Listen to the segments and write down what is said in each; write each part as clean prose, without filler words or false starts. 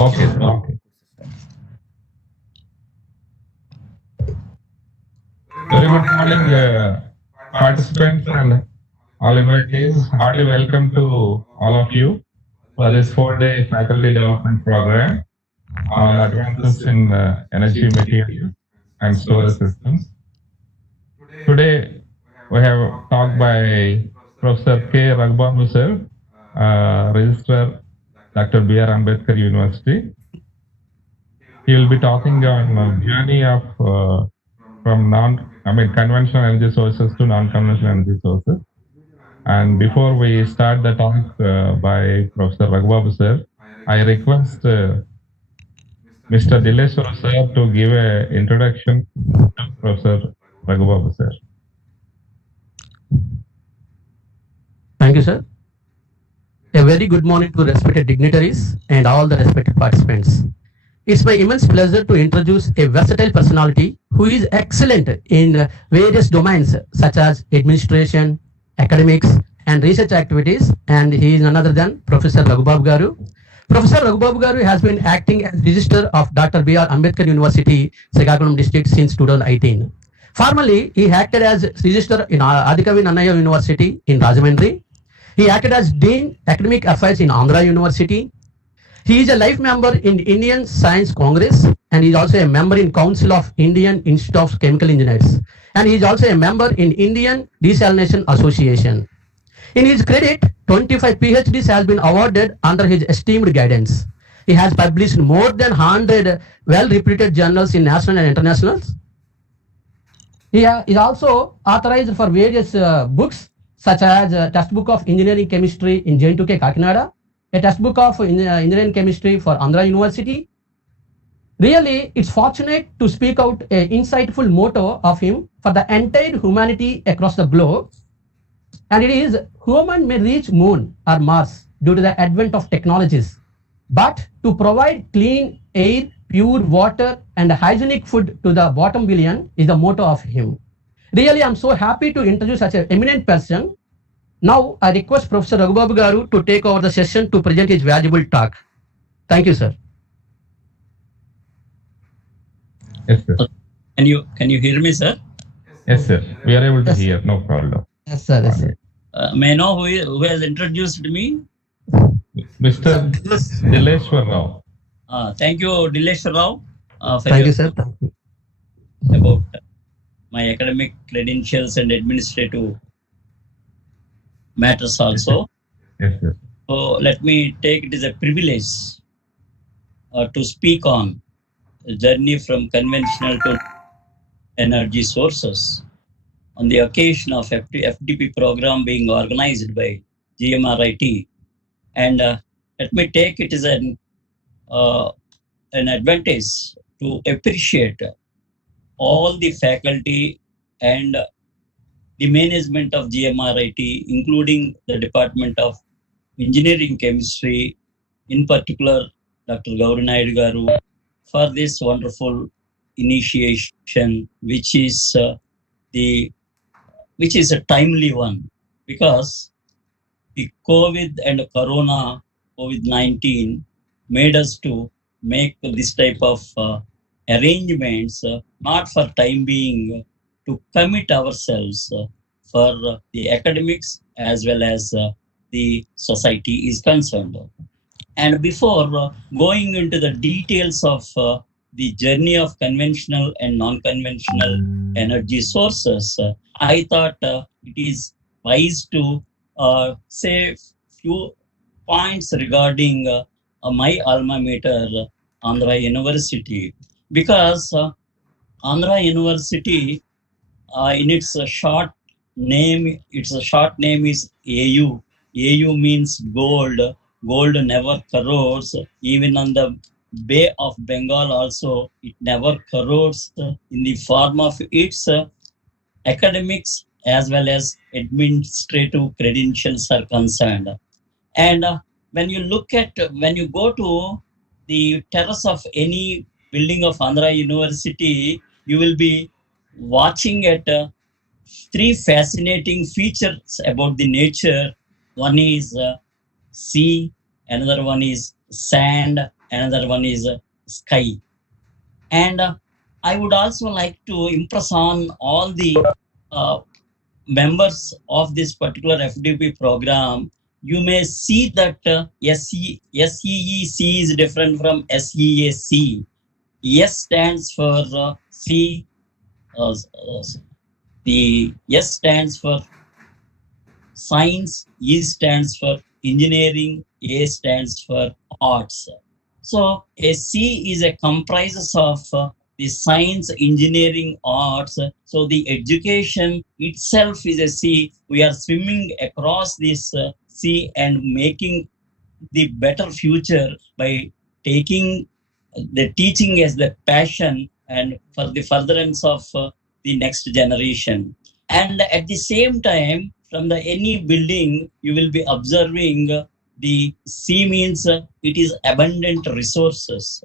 Okay, sir. Okay. Very good morning, participants and all invitees. Heartily welcome to all of you for this 4-day faculty development program on advances in energy materials and storage systems. Today, we have talk by Professor K. Ragbabu sir, Registrar Dr. B.R. Ambedkar University. He will be talking on journey of from conventional energy sources to non-conventional energy sources. And before we start the talk by Professor Raghubabu sir, I request Mr. Dileshwar sir to give an introduction to Professor Raghubabu sir. Thank you, sir. A very good morning to respected dignitaries and all the respected participants. It's my immense pleasure to introduce a versatile personality who is excellent in various domains such as administration, academics, and research activities, and he is none other than Professor Raghubabu Garu. Professor Raghubabu Garu has been acting as Registrar of Dr. B.R. Ambedkar University, Srikakulam district since 2018. Formerly, he acted as Registrar in Adikavi Nannaya University in Rajamandri. He acted as Dean Academic Affairs in Andhra University. He is a life member in Indian Science Congress, and he is also a member in Council of Indian Institute of Chemical Engineers, and he is also a member in Indian Desalination Association. In his credit, 25 PhDs has been awarded under his esteemed guidance. He has published more than 100 well-reputed journals in national and international. He is also authorized for various books such as Textbook of Engineering Chemistry in J2K Kakinada, a textbook of engineering chemistry for Andhra University. Really, it's fortunate to speak out an insightful motto of him for the entire humanity across the globe. And it is, human may reach moon or Mars due to the advent of technologies, but to provide clean air, pure water, and hygienic food to the bottom billion is the motto of him. Really, I'm so happy to introduce such an eminent person. Now, I request Professor Raghubabu Garu to take over the session to present his valuable talk. Thank you, sir. Yes, sir. Can you hear me, sir? Yes, sir. We are able to hear. No problem. Yes, sir. Yes, sir. May I know who has introduced me? Mr. Dileshwar Rao. Thank you, Dileshwar Rao. Thank you, sir. Thank you. About my academic credentials and administrative matters also. Yes, sir. So let me take it as a privilege to speak on a journey from conventional to energy sources on the occasion of FDP program being organized by GMRIT. And let me take it as an advantage to appreciate all the faculty and the management of GMRIT, including the Department of Engineering Chemistry, in particular Dr. Gauri Naidu Garu, for this wonderful initiation, which is a timely one, because the COVID and Corona, COVID-19, made us to make this type of arrangements, not for time being, to commit ourselves for the academics as well as the society is concerned. And before going into the details of the journey of conventional and non-conventional energy sources, I thought it is wise to say few points regarding my alma mater, Andhra University, because Andhra University, in its short name is AU. AU means gold. Gold never corrodes. Even on the Bay of Bengal also, it never corrodes in the form of its academics as well as administrative credentials are concerned. And when you go to the terrace of any building of Andhra University, you will be watching at three fascinating features about the nature. One is sea, another one is sand, another one is sky. And I would also like to impress on all the uh, members of this particular FDP program. You may see that SEEC is different from SEAC. S stands for uh, uh, the S stands for science, E stands for engineering, A stands for arts. So a C is a comprises of the science, engineering, arts. So the education itself is a C. We are swimming across this sea and making the better future by taking the teaching as the passion and for the furtherance of the next generation. And at the same time, from the any building, you will be observing the C means it is abundant resources,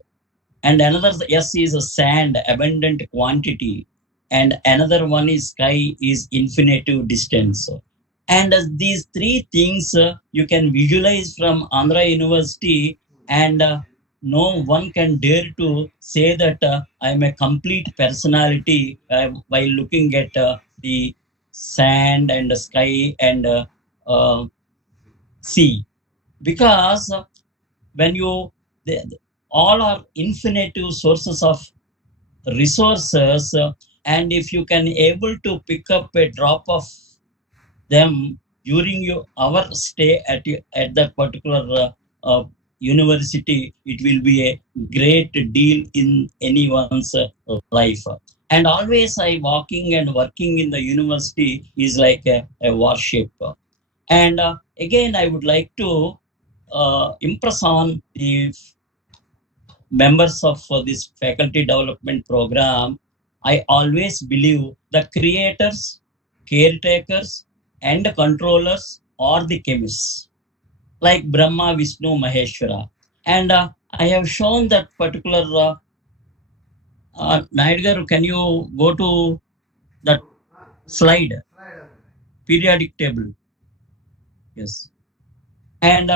and another S is a sand, abundant quantity, and another one is sky is infinitive distance. And these three things you can visualize from Andhra University, and no one can dare to say that I'm a complete personality by looking at the sand and the sky and uh, sea, because when you all are infinitive sources of resources, and if you can able to pick up a drop of them during our stay at that particular university, it will be a great deal in anyone's life. And always I walking and working in the university is like a worship. And again, I would like to impress on the members of this faculty development program. I always believe the creators, caretakers, and controllers are the chemists, like Brahma, Vishnu, Maheshwara. And I have shown that particular. Naidgar, can you go to that slide? Periodic table. Yes. And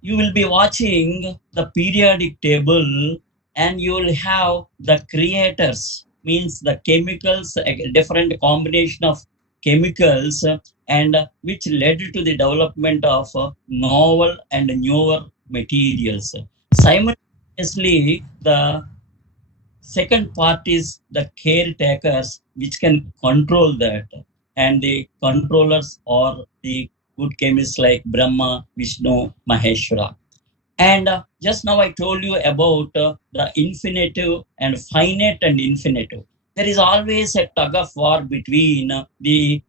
you will be watching the periodic table, and you will have the creators, means the chemicals, a different combination of chemicals, and which led to the development of novel and newer materials. Simultaneously, the second part is the caretakers, which can control that, and the controllers are the good chemists like Brahma, Vishnu, Maheshwara. And just now I told you about the infinitive and finite and infinitive. There is always a tug of war between the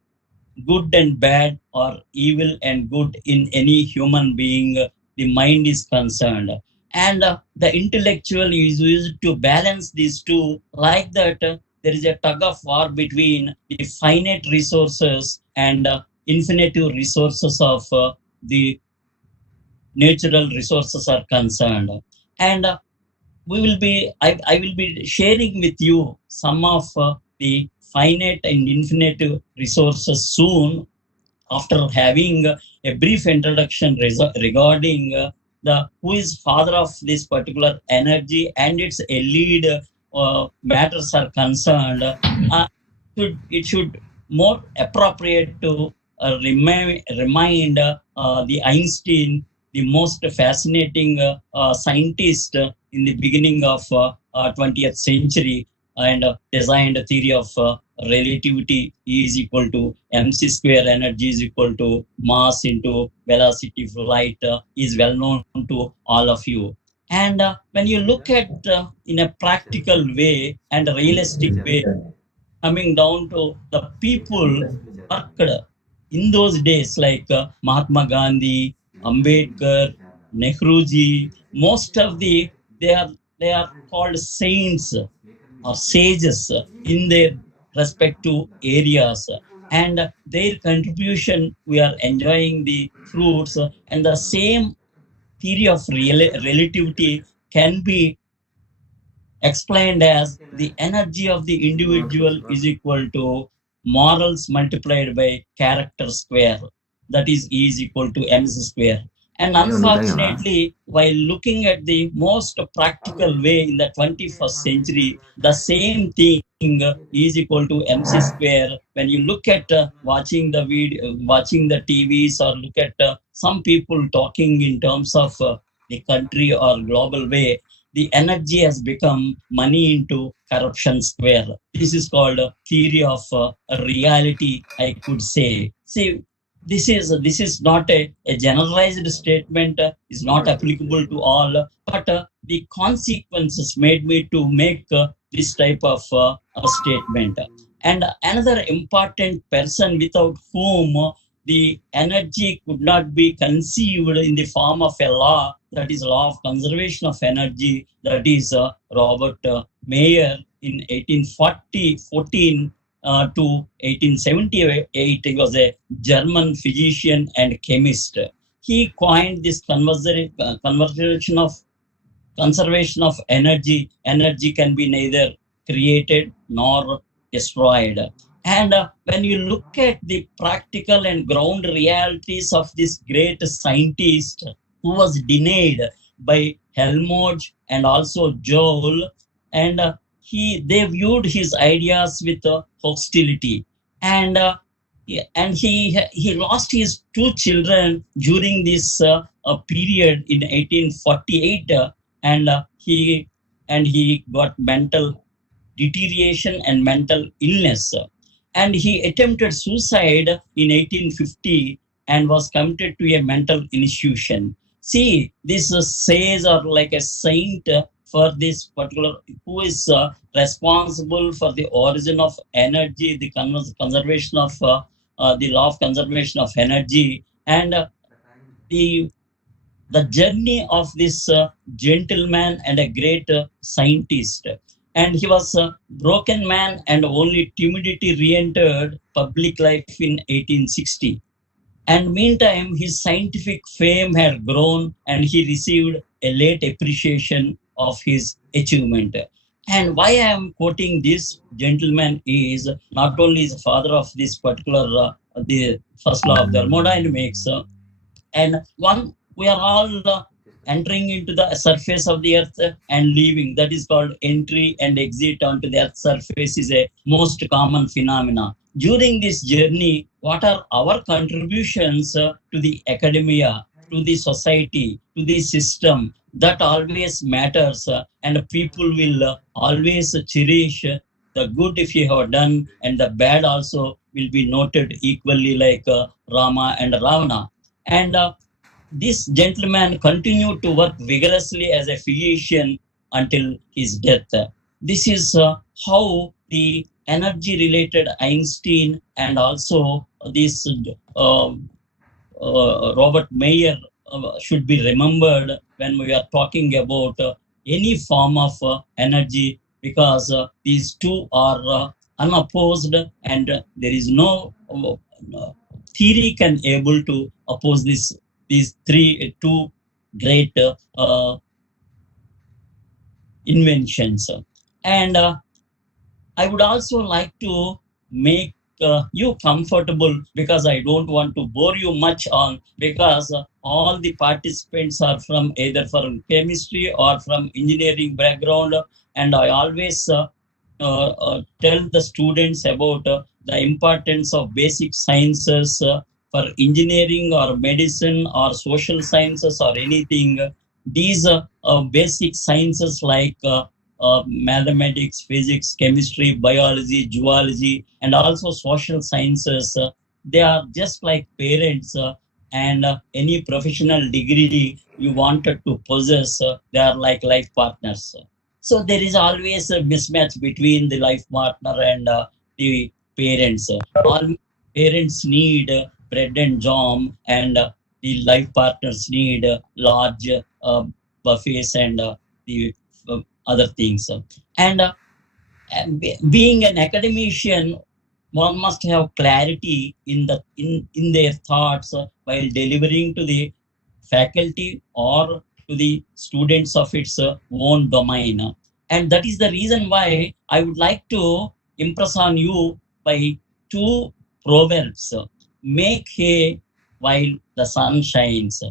good and bad, or evil and good in any human being. The mind is concerned. And the intellectual is used to balance these two. Like that, there is a tug of war between the finite resources and infinitive resources of the natural resources are concerned. And I will be sharing with you some of the finite and infinite resources soon, after having a brief introduction regarding the who is father of this particular energy and its lead matters are concerned. It should more appropriate to remind the Einstein, the most fascinating scientist in the beginning of 20th century, and designed a theory of relativity. E is equal to mc square, energy is equal to mass into velocity of light, is well known to all of you. And when you look at in a practical way and realistic way, coming down to the people worked in those days, like Mahatma Gandhi, Ambedkar, Nehruji, most of they are called saints or sages in their respective areas, and their contribution we are enjoying the fruits. And the same theory of relativity can be explained as the energy of the individual is equal to morals multiplied by character square, that is E is equal to mc square. And unfortunately, while looking at the most practical way in the 21st century, the same thing is equal to MC square. When you look at watching the video, watching the TVs, or look at some people talking in terms of the country or global way, the energy has become money into corruption square. This is called theory of reality, I could say. See, this is not a generalized statement, is not applicable to all, but the consequences made me to make this type of a statement. And another important person without whom the energy could not be conceived in the form of a law, that is law of conservation of energy, that is Robert Mayer in 1814 to 1878. He was a German physician and chemist. He coined this conversation of conservation of energy. Energy can be neither created nor destroyed. And when you look at the practical and ground realities of this great scientist who was denied by Helmholtz and also Joule, and they viewed his ideas with hostility, and he lost his two children during this period in 1848, and he got mental deterioration and mental illness. And he attempted suicide in 1850 and was committed to a mental institution. See, this says, or like a saint for this particular, who is responsible for the origin of energy, the conservation of the law of conservation of energy, and the the journey of this gentleman and a great scientist. And he was a broken man and only timidity re-entered public life in 1860. And meantime, his scientific fame had grown and he received a late appreciation of his achievement. And why I am quoting this gentleman is not only is the father of this particular, the first law of thermodynamics, and one, we are all entering into the surface of the earth and leaving, that is called entry and exit onto the earth surface, is a most common phenomena. During this journey, what are our contributions to the academia, to the society, to the system? That always matters, and people will always cherish the good if you have done, and the bad also will be noted equally, like Rama and Ravana. And this gentleman continued to work vigorously as a physician until his death. This is how the energy related Einstein and also this Robert Mayer should be remembered when we are talking about any form of energy, because these two are unopposed, and there is no theory can able to oppose these two great inventions. And I would also like to make you comfortable, because I don't want to bore you much on, because all the participants are from either from chemistry or from engineering background, and I always tell the students about the importance of basic sciences for engineering or medicine or social sciences or anything. These basic sciences like mathematics, physics, chemistry, biology, zoology, and also social sciences, they are just like parents, and any professional degree you wanted to possess, they are like life partners. So there is always a mismatch between the life partner and the parents. All parents need bread and jam, and the life partners need large buffets and the other things. And being an academician, one must have clarity in their thoughts while delivering to the faculty or to the students of its own domain. And that is the reason why I would like to impress on you by two proverbs. Make hay while the sun shines,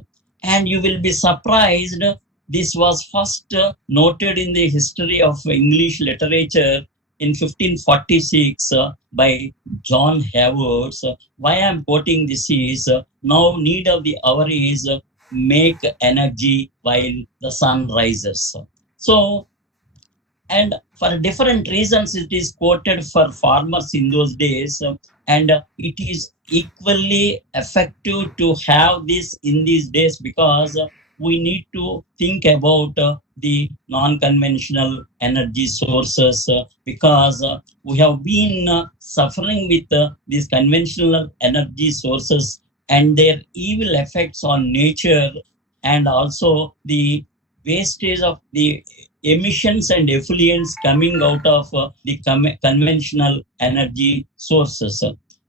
And you will be surprised, this was first noted in the history of English literature in 1546 by John Haworth. Why I'm quoting this is, now need of the hour is make energy while the sun rises. So, and for different reasons it is quoted for farmers in those days, and it is equally effective to have this in these days, because we need to think about the non-conventional energy sources, because we have been suffering with these conventional energy sources and their evil effects on nature, and also the wastage of the emissions and effluents coming out of the conventional energy sources.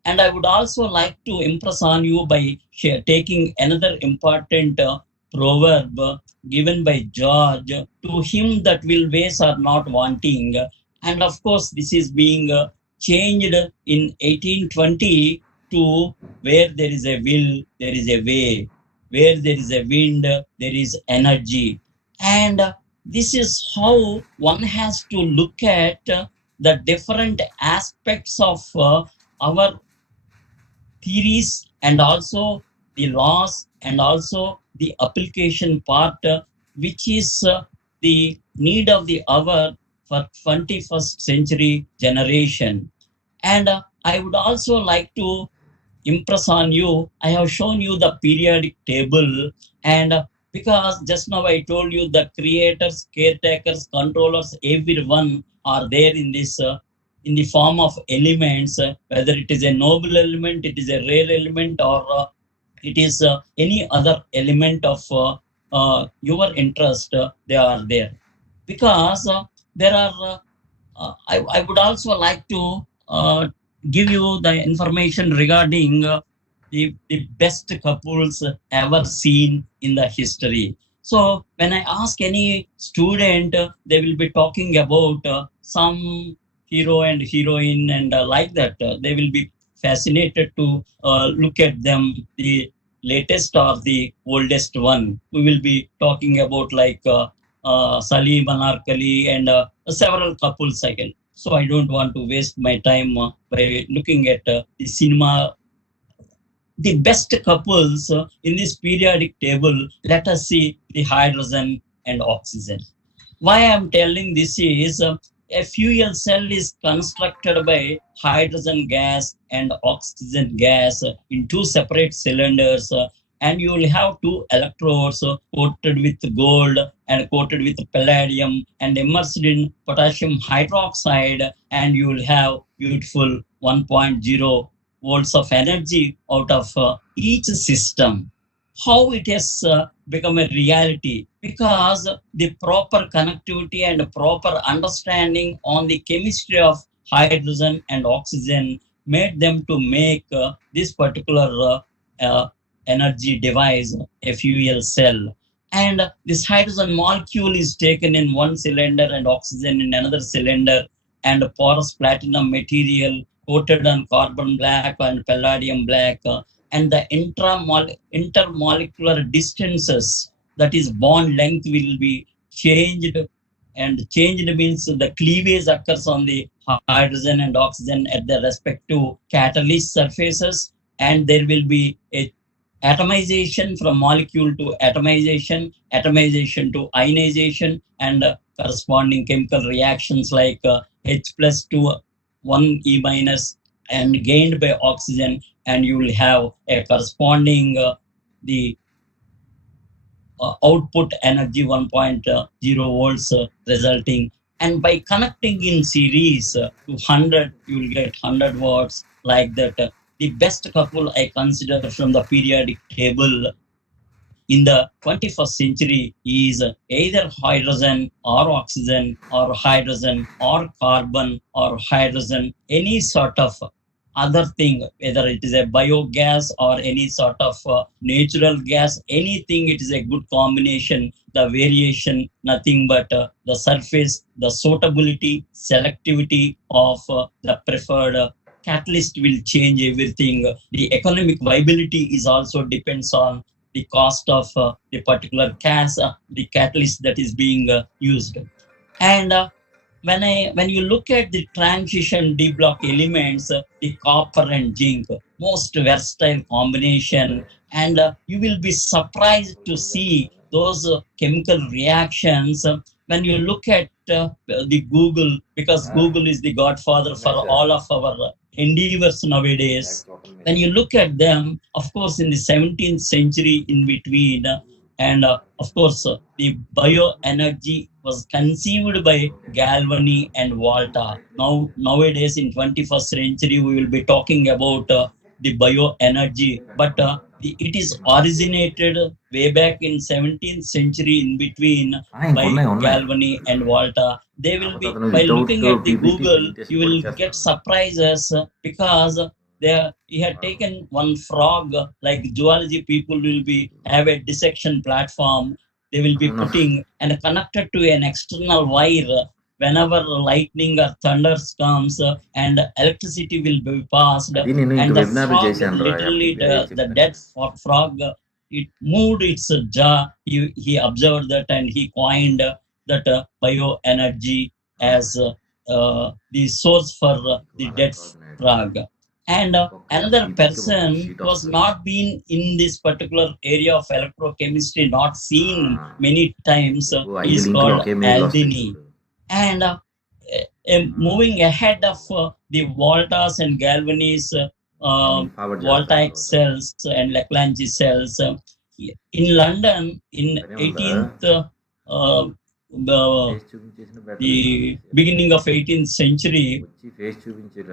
And I would also like to impress on you by taking another important proverb given by George: to him that will ways are not wanting. And of course, this is being changed in 1820 to where there is a will, there is a way. Where there is a wind, there is energy. And this is how one has to look at the different aspects of our theories, and also the laws, and also the application part, which is the need of the hour for 21st century generation. And I would also like to impress on you, I have shown you the periodic table. And because just now I told you the creators, caretakers, controllers, everyone are there in this, in the form of elements, whether it is a noble element, it is a rare element, or it is any other element of your interest, they are there. Because there are, I would also like to give you the information regarding the best couples ever seen in the history. So when I ask any student, they will be talking about some hero and heroine, and like that. They will be fascinated to look at them, the latest or the oldest one. We will be talking about like Salim Anarkali and several couples again. So I don't want to waste my time by looking at the cinema, the best couples in this periodic table. Let us see the hydrogen and oxygen. Why I'm telling this is, a fuel cell is constructed by hydrogen gas and oxygen gas in two separate cylinders, and you will have two electrodes coated with gold and coated with palladium and immersed in potassium hydroxide, and you will have beautiful 1.0 volts of energy out of each system. How it has become a reality? Because the proper connectivity and proper understanding on the chemistry of hydrogen and oxygen made them to make this particular energy device, a fuel cell. And this hydrogen molecule is taken in one cylinder and oxygen in another cylinder, and porous platinum material coated on carbon black and palladium black, and the intermolecular distances, that is bond length, will be changed. And changed means the cleavage occurs on the hydrogen and oxygen at the respective catalyst surfaces, and there will be a atomization from molecule to atomization, atomization to ionization, and corresponding chemical reactions like H plus to 1E minus and gained by oxygen, and you will have a corresponding the output energy 1.0 volts resulting. And by connecting in series to 100, you will get 100 watts like that. The best couple I consider from the periodic table in the 21st century is either hydrogen or oxygen, or hydrogen or carbon, or hydrogen, any sort of other thing, whether it is a biogas or any sort of natural gas, anything, it is a good combination. The variation, nothing but the surface, the suitability, selectivity of the preferred catalyst will change everything. The economic viability is also depends on the cost of the particular the catalyst that is being used. And when you look at the transition D block elements, the copper and zinc, most versatile combination, and you will be surprised to see those chemical reactions when you look at the Google, because Google is the godfather for all of our endeavors nowadays. When you look at them, of course, in the 17th century in between, and of course, the bioenergy was conceived by Galvani and Volta. Nowadays, in 21st century, we will be talking about the bioenergy, but it is originated way back in 17th century in between by Galvani and Volta. They will be, by looking at the Google, you will get surprises because he had taken one frog, like zoology people will be have a dissection platform. They will be putting and connected to an external wire. Whenever lightning or thunder comes and electricity will be passed, and the frog literally the dead frog, it moved its jaw. He observed that and he coined that bioenergy as the source for the dead frog. And another person who has not been in this particular area of electrochemistry, not seen many times, is called Aldini. And moving ahead of the Voltas and Galvani's voltaic cells and Lagrange cells, in London in 18th the beginning of 18th century,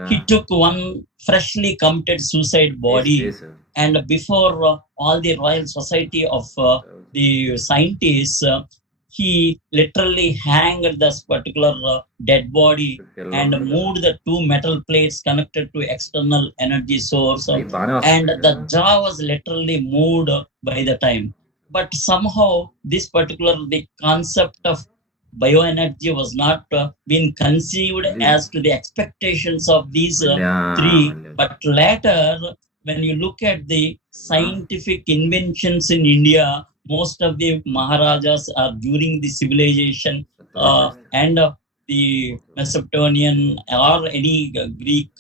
he took one freshly committed suicide body, and before all the Royal Society of the scientists, he literally hanged this particular dead body and moved the two metal plates connected to external energy source, and the jaw was literally moved by the time. But somehow this particular the concept of bioenergy was not been conceived as to the expectations of these three. But later, when you look at the scientific inventions in India, most of the Maharajas are during the civilization and the Mesopotamian or any Greek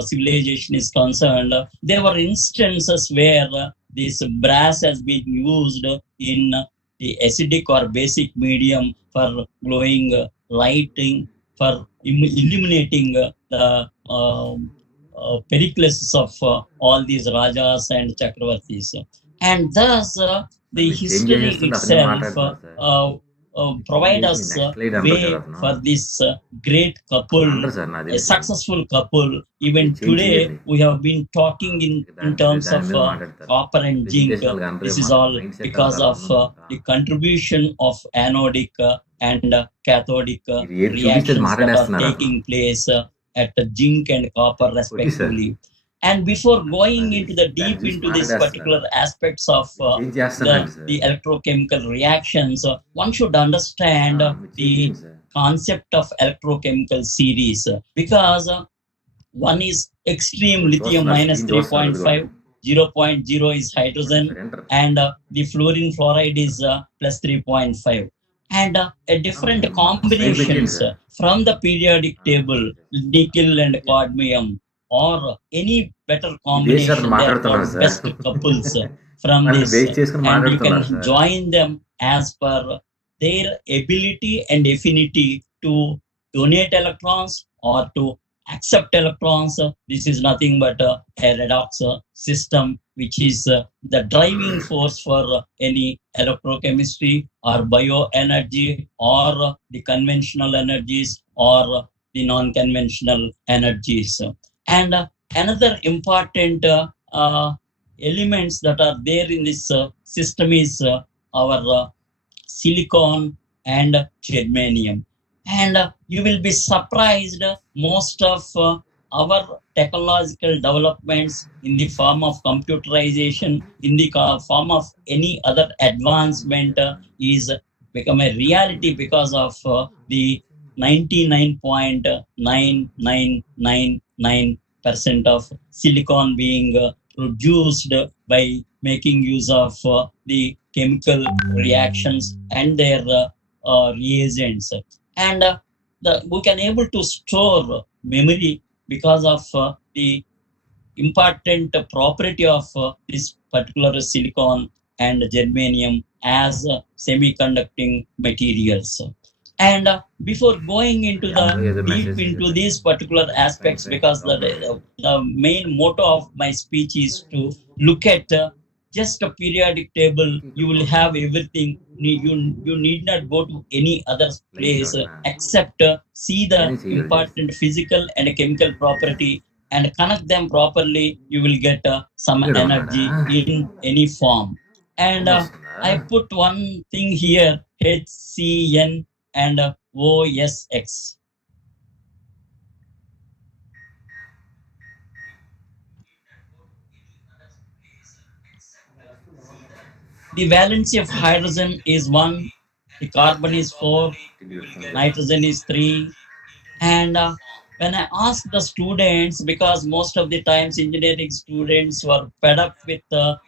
civilization is concerned. There were instances where this brass has been used in the acidic or basic medium for glowing lighting, for illuminating the pericles of all these Rajas and Chakravartis. And thus, the history itself provide us way for this great couple, a successful couple. Even today, we have been talking in terms of copper and zinc. This is all because of the contribution of anodic and cathodic reactions that are taking place at zinc and copper respectively. And before going into the deep into these particular aspects of the electrochemical reactions, one should understand the concept of electrochemical series, because one is extreme lithium minus 3.5, 0.0 is hydrogen, and the fluorine fluoride is plus 3.5. And different combinations from the periodic table, nickel and cadmium, or any better combination, they are called best couples from this, and you can join them as per their ability and affinity to donate electrons or to accept electrons. This is nothing but a redox system, which is the driving force for any electrochemistry or bioenergy or the conventional energies or the non-conventional energies. And another important elements that are there in this system is our silicon and germanium. And you will be surprised, most of our technological developments in the form of computerization, in the form of any other advancement is become a reality because of the 99.9999% of silicon being produced by making use of the chemical reactions and their reagents. And we can able to store memory because of the important property of this particular silicon and germanium as semiconducting materials. And before going into the deep into these particular aspects, because the main motto of my speech is to look at just a periodic table, you will have everything. You need not go to any other place except see the important physical and chemical property and connect them properly, you will get some energy in any form. And I put one thing here, HCN and OSX. The valency of hydrogen is 1, the carbon is 4, nitrogen is 3. And when I asked the students, because most of the times engineering students were fed up with the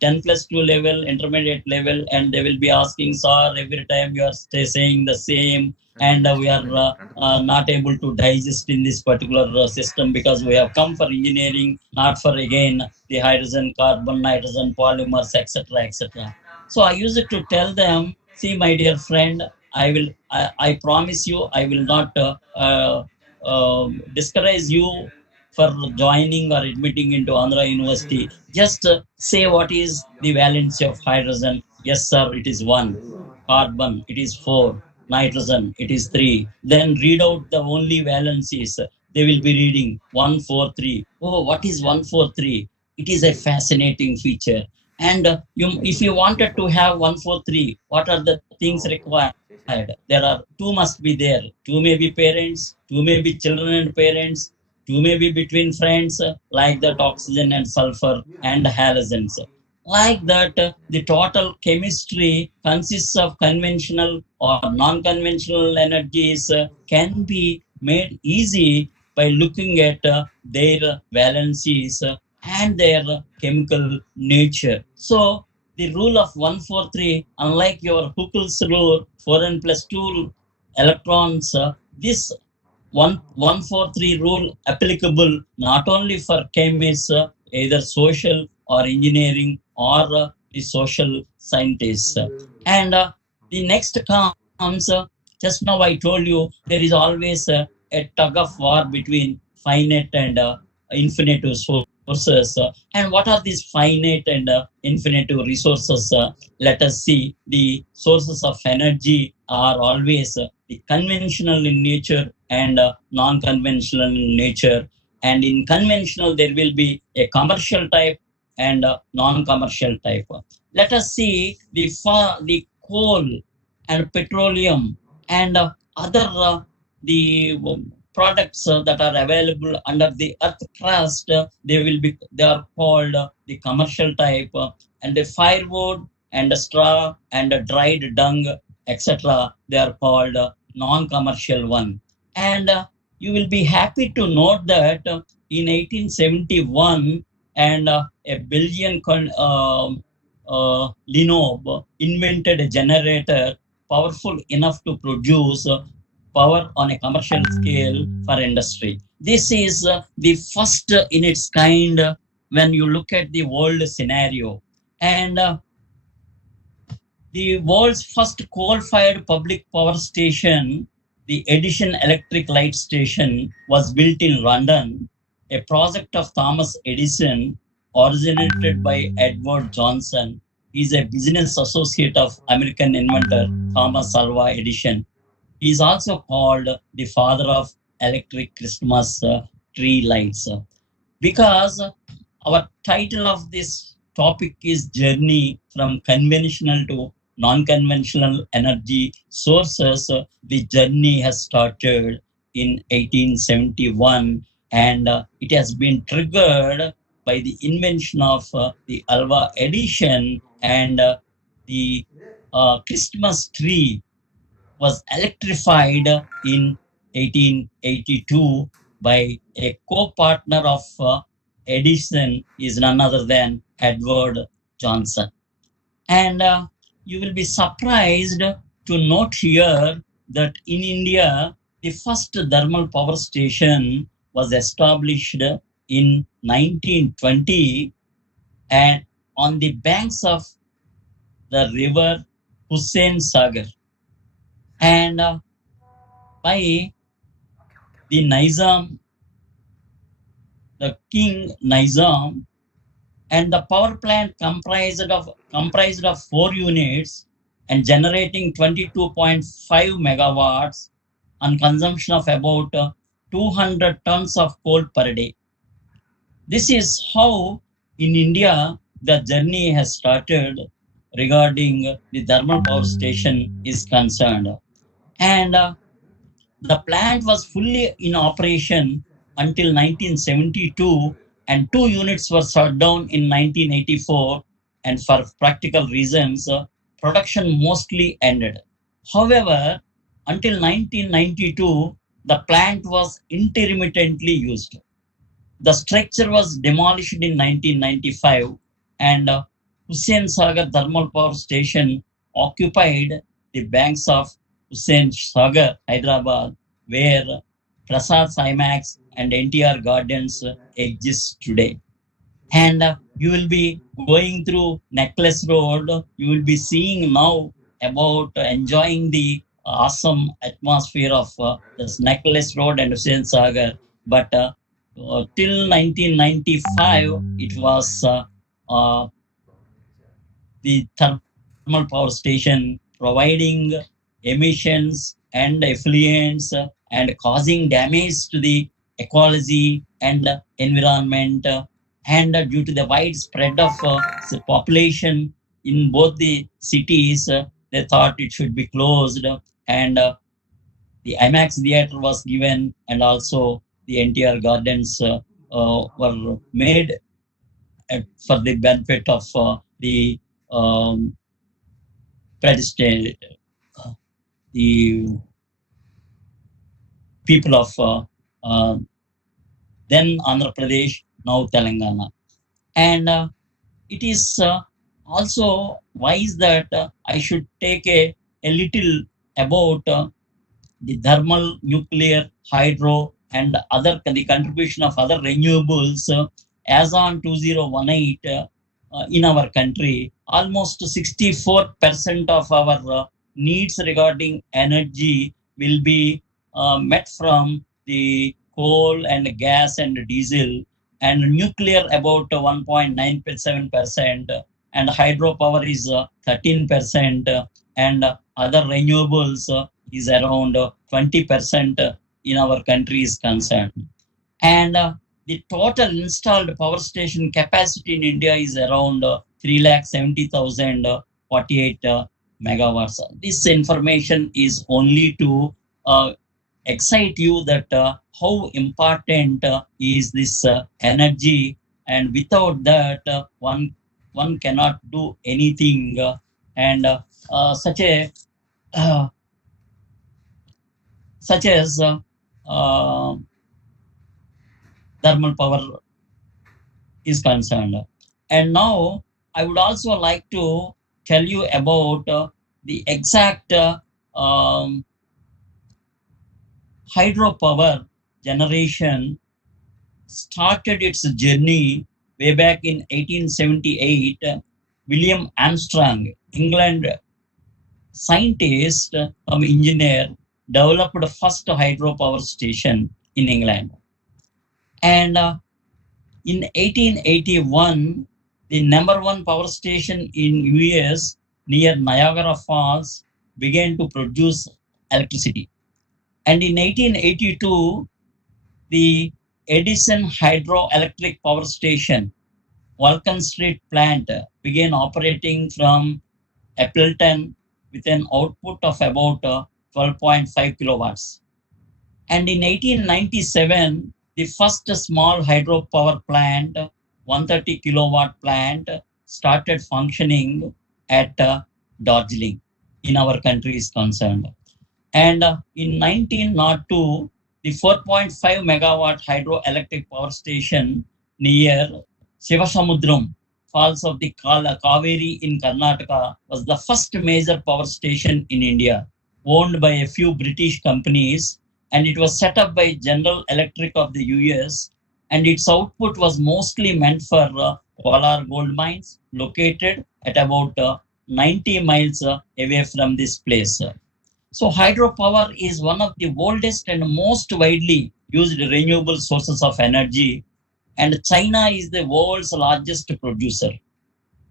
10 plus 2 level, intermediate level, and they will be asking, sir, every time you are saying the same, and we are not able to digest in this particular system because we have come for engineering, not for again the hydrogen, carbon, nitrogen, polymers, etc., etc. So I used to tell them, see, my dear friend, I promise you, I will not discourage you for joining or admitting into Andhra University. Just say what is the valency of hydrogen. Yes, sir, it is 1. Carbon, it is 4. Nitrogen, it is 3. Then read out the only valencies. They will be reading 143. Oh, what is 143? It is a fascinating feature. And if you wanted to have 143, what are the things required? There are two must be there. Two may be parents, two may be children and parents, two may be between friends, like that oxygen and sulfur and halogens. Like that, the total chemistry consists of conventional or non-conventional energies can be made easy by looking at their valencies and their chemical nature. So the rule of 143, unlike your Huckel's rule, 4n plus 2 electrons, this 143 rule applicable not only for chemists, either social or engineering or the social scientists. And the next comes, just now I told you, there is always a tug of war between finite and infinite sources. And what are these finite and infinite resources? Let us see. The sources of energy are always the conventional in nature and non-conventional in nature. And in conventional, there will be a commercial type and a non-commercial type. Let us see the coal and petroleum and other the products that are available under the earth crust. They are called the commercial type, and the firewood and the straw and the dried dung, etc. They are called non-commercial one. And you will be happy to note that in 1871, and a Belgian Linob invented a generator powerful enough to produce power on a commercial scale for industry. This is the first in its kind when you look at the world scenario. And the world's first coal-fired public power station, the Edison Electric Light Station, was built in London, a project of Thomas Edison, originated by Edward Johnson. He is a business associate of American inventor Thomas Alva Edison. He is also called the father of electric Christmas tree lights, because our title of this topic is Journey from Conventional to Non-Conventional Energy Sources. The journey has started in 1871, and it has been triggered by the invention of the Alva Edison, and the Christmas tree was electrified in 1882 by a co-partner of Edison is none other than Edward Johnson. And you will be surprised to note here that in India, the first thermal power station was established in 1920 and on the banks of the river Hussain Sagar. And by the Nizam, the King Nizam, and the power plant comprised of 4 units and generating 22.5 megawatts on consumption of about 200 tons of coal per day. This is how in India the journey has started regarding the thermal power station is concerned. And the plant was fully in operation until 1972, and 2 units were shut down in 1984. And for practical reasons, production mostly ended. However, until 1992, the plant was intermittently used. The structure was demolished in 1995, and Hussain Sagar Thermal Power Station occupied the banks of Hussain Sagar, Hyderabad, where Prasad IMAX and NTR Gardens exist today. And you will be going through Necklace Road. You will be seeing now about enjoying the awesome atmosphere of this Necklace Road and Hussain Sagar. But till 1995, it was the thermal power station providing emissions and effluents and causing damage to the ecology and environment. And due to the widespread of the population in both the cities, they thought it should be closed. And the IMAX theater was given, and also the NTR Gardens were made for the benefit of the pedestrian, the people of then Andhra Pradesh, now Telangana. And it is also wise that I should take a little about the thermal, nuclear, hydro, and the contribution of other renewables. As on 2018, in our country, almost 64% of our needs regarding energy will be met from the coal and gas and diesel, and nuclear about 1.97%, and hydropower is 13%, and other renewables is around 20% in our country is concerned. And the total installed power station capacity in India is around 370,048 megawatts. This information is only to excite you that how important is this energy, and without that one cannot do anything. And such as thermal power is concerned. And now I would also like to tell you about the exact hydropower generation started its journey way back in 1878. William Armstrong, England scientist, engineer, developed the first hydropower station in England. And in 1881, the number one power station in US near Niagara Falls began to produce electricity. And in 1882, the Edison Hydroelectric Power Station, Vulcan Street plant, began operating from Appleton with an output of about 12.5 kilowatts. And in 1897, the first small hydropower plant, 130 kilowatt plant, started functioning at Darjeeling, in our country is concerned. And in 1902, the 4.5 megawatt hydroelectric power station near Sivasamudram falls of the Kaveri in Karnataka was the first major power station in India, owned by a few British companies, and it was set up by General Electric of the US, and its output was mostly meant for Kolar gold mines located at about 90 miles away from this place. So hydropower is one of the oldest and most widely used renewable sources of energy, and China is the world's largest producer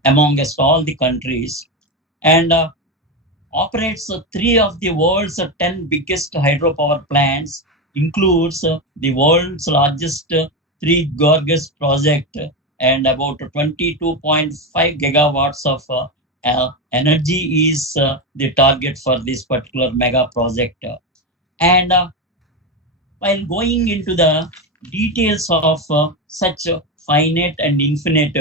amongst all the countries, and operates three of the world's 10 biggest hydropower plants, includes the world's largest Three Gorges project and about 22.5 gigawatts of energy is the target for this particular mega project. And while going into the details of such finite and infinite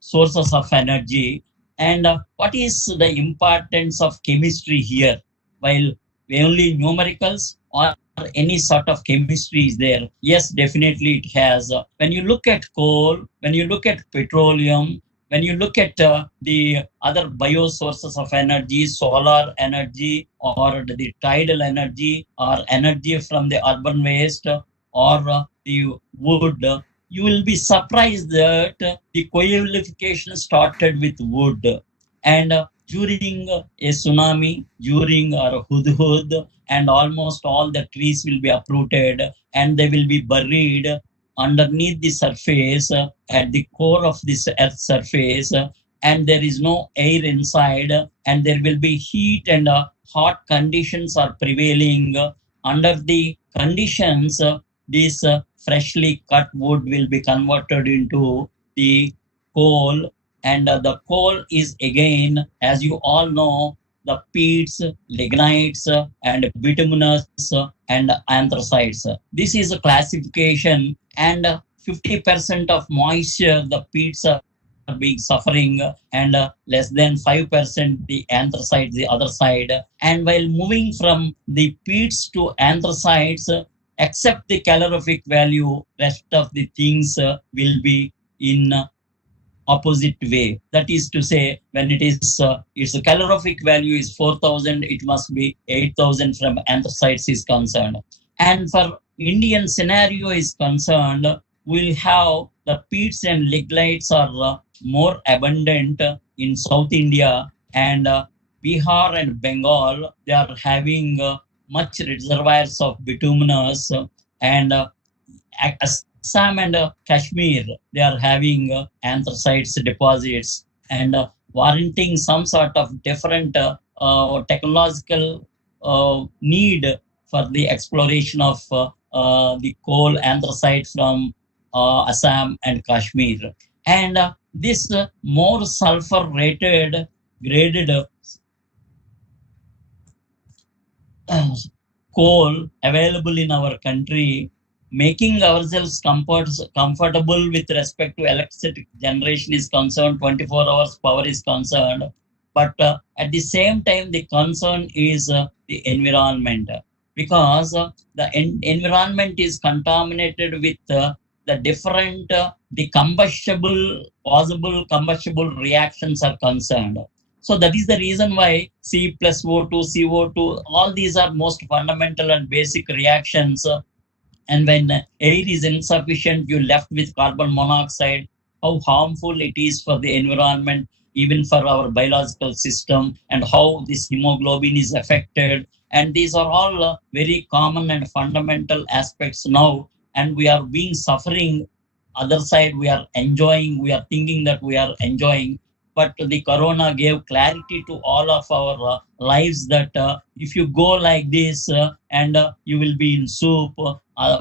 sources of energy, and what is the importance of chemistry here, while only numericals or any sort of chemistry is there? Yes, definitely it has. When you look at coal, when you look at petroleum, when you look at the other biosources of energy, solar energy, or the tidal energy, or energy from the urban waste, or the wood, you will be surprised that the coalification started with wood. And during a tsunami, during a hudhud, and almost all the trees will be uprooted and they will be buried underneath the surface, at the core of this earth surface, and there is no air inside, and there will be heat and hot conditions are prevailing. Under the conditions, this freshly cut wood will be converted into the coal, and the coal is again, as you all know, the peats, lignites, and bituminous and anthracites. This is a classification, and 50% of moisture, the peats are being suffering, and less than 5% the anthracites, the other side. And while moving from the peats to anthracites, except the calorific value, rest of the things will be in opposite way. That is to say, when it is its calorific value is 4,000, it must be 8,000 from anthracites is concerned. And for Indian scenario is concerned, we'll have the peats and lignites are more abundant in South India, and Bihar and Bengal, they are having much reservoirs of bituminous, and Assam and Kashmir, they are having anthracites deposits, and warranting some sort of different technological need for the exploration of the coal anthracite from Assam and Kashmir. And this more sulfur rated graded coal available in our country, making ourselves comfortable with respect to electricity generation is concerned, 24 hours power is concerned. But at the same time, the concern is the environment, because environment is contaminated with the different, the possible combustible reactions are concerned. So that is the reason why C plus O2, CO2, all these are most fundamental and basic reactions. And when air is insufficient, you're left with carbon monoxide. How harmful it is for the environment, even for our biological system, and how this hemoglobin is affected. And these are all very common and fundamental aspects now. And we are being suffering. Other side, we are enjoying. We are thinking that we are enjoying. But the corona gave clarity to all of our lives that if you go like this and you will be in soup,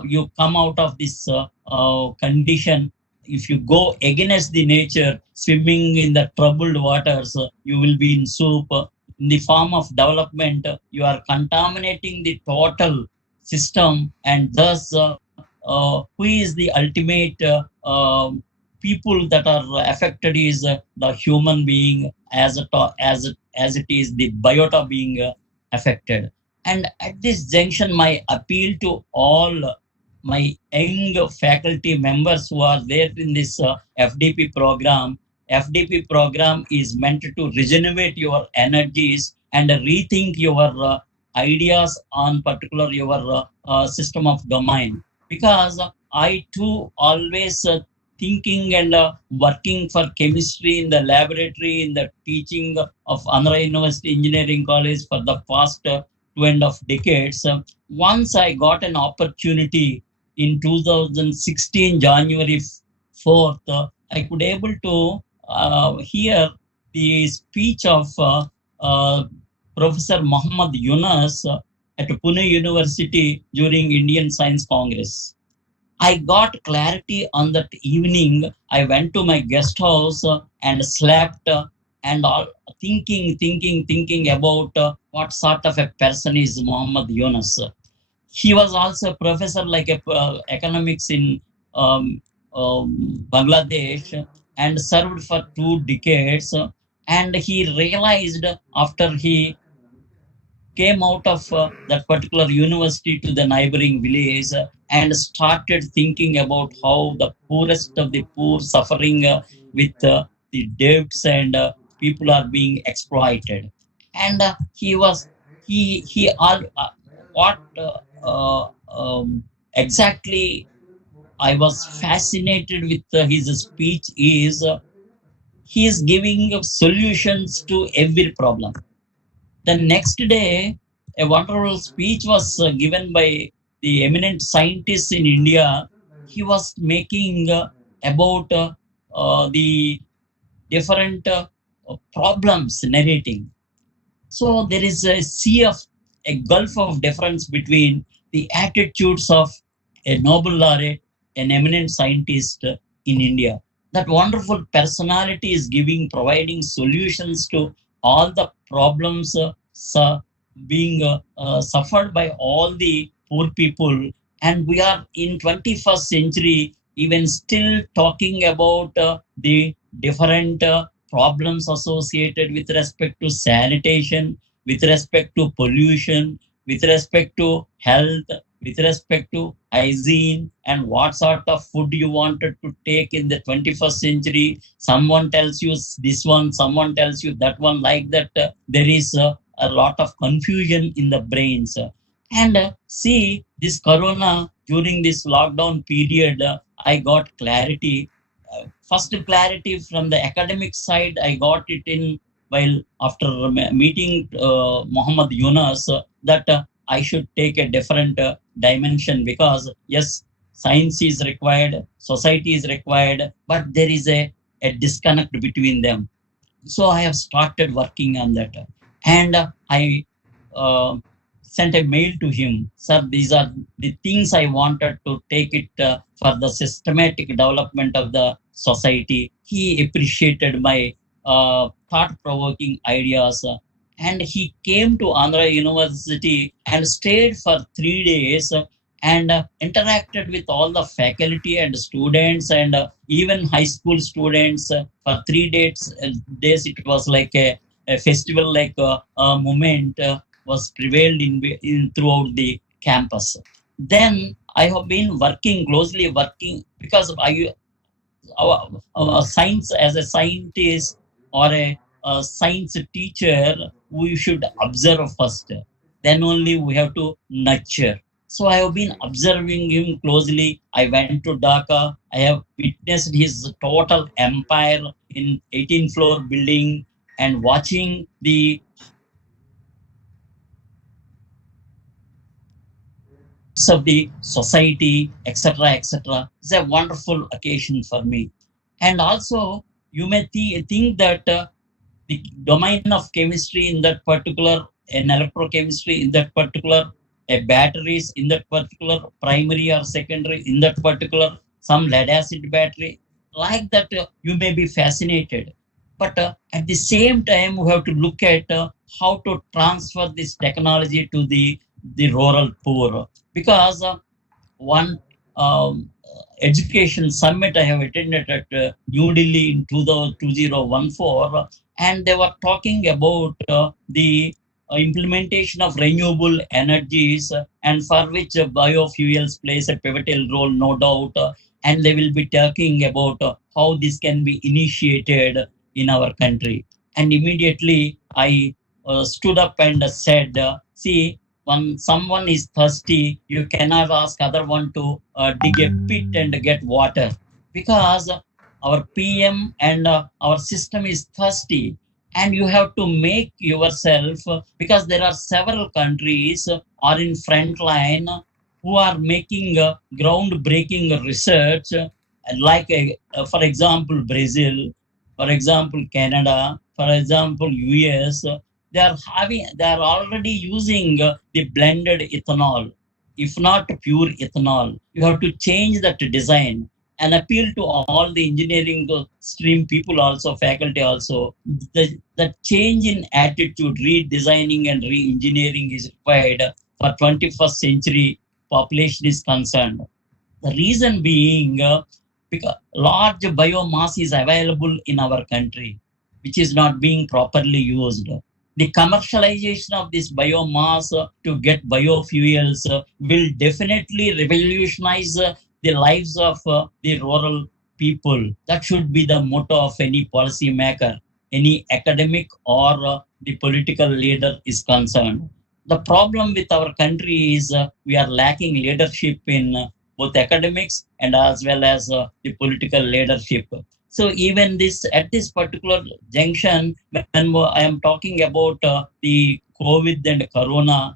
you come out of this condition. If you go against the nature, swimming in the troubled waters, you will be in soup. In the form of development, you are contaminating the total system, and thus, who is the ultimate people that are affected is the human being, as it is the biota being affected. And at this junction, my appeal to all my young faculty members who are there in this FDP program, FDP program is meant to regenerate your energies and rethink your ideas on particular your system of domain. Because I too always thinking and working for chemistry in the laboratory in the teaching of Andhra University Engineering College for the past 2.5 decades. Once I got an opportunity in 2016 January 4th, I could able to hear the speech of Professor Muhammad Yunus at Pune University during Indian Science Congress. I got clarity on that evening. I went to my guest house and slept and all thinking about what sort of a person is Muhammad Yunus. He was also a professor like a, economics in um, Bangladesh and served for 2 decades. And he realized after he came out of that particular university to the neighboring village and started thinking about how the poorest of the poor suffering with the debts and people are being exploited. And he all what exactly I was fascinated with his speech is he is giving solutions to every problem. The next day, a wonderful speech was given by the eminent scientist in India. He was making about the different problems, narrating. So there is a sea of a gulf of difference between the attitudes of a Nobel laureate, an eminent scientist in India. That wonderful personality is giving, providing solutions to all the problems being suffered by all the poor people. And we are in 21st century, even still talking about the different problems associated with respect to sanitation, with respect to pollution, with respect to health, with respect to hygiene, and what sort of food you wanted to take in the 21st century. Someone tells you this one, someone tells you that one, like that. There is a lot of confusion in the brains. And see, this corona during this lockdown period, I got clarity. First clarity from the academic side, I got it in while after meeting Muhammad Yunus that I should take a different dimension because yes, science is required, society is required, but there is a disconnect between them. So I have started working on that, and I uh, sent a mail to him, sir. These are the things I wanted to take it for the systematic development of the society. He appreciated my thought-provoking ideas, and he came to Andhra University and stayed for 3 days. And interacted with all the faculty and students and even high school students for 3 days. Days it was like a festival, like a moment was prevailed in throughout the campus. Then I have been working closely, working because our science as a scientist or a science teacher, we should observe first. Then only we have to nurture. So I have been observing him closely. I went to Dhaka. I have witnessed his total empire in 18 floor building and watching the of the society, etc., etc. It's a wonderful occasion for me. And also, you may think that the domain of chemistry in that particular, an electrochemistry in that particular, a batteries in that particular, primary or secondary in that particular, some lead acid battery, like that, you may be fascinated. But at the same time, we have to look at how to transfer this technology to the rural poor. Because one education summit I have attended at New Delhi in 2014, and they were talking about the implementation of renewable energies, and for which biofuels plays a pivotal role, no doubt. and they will be talking about how this can be initiated in our country. And immediately I stood up and said, see, when someone is thirsty, you cannot ask other one to dig a pit and get water, because our PM and our system is thirsty, and you have to make yourself, because there are several countries are in front line who are making groundbreaking research, like for example Brazil, for example Canada, for example US. They are already using the blended ethanol, if not pure ethanol. You have to change that design and appeal to all the engineering stream people also, faculty also. The change in attitude, redesigning and re-engineering is required for 21st century population is concerned. The reason being, because large biomass is available in our country, which is not being properly used. The commercialization of this biomass to get biofuels will definitely revolutionize the lives of the rural people. That should be the motto of any policy maker, any academic or the political leader is concerned. The problem with our country is we are lacking leadership in both academics and as well as the political leadership. So even this, at this particular junction, when I am talking about the COVID and Corona,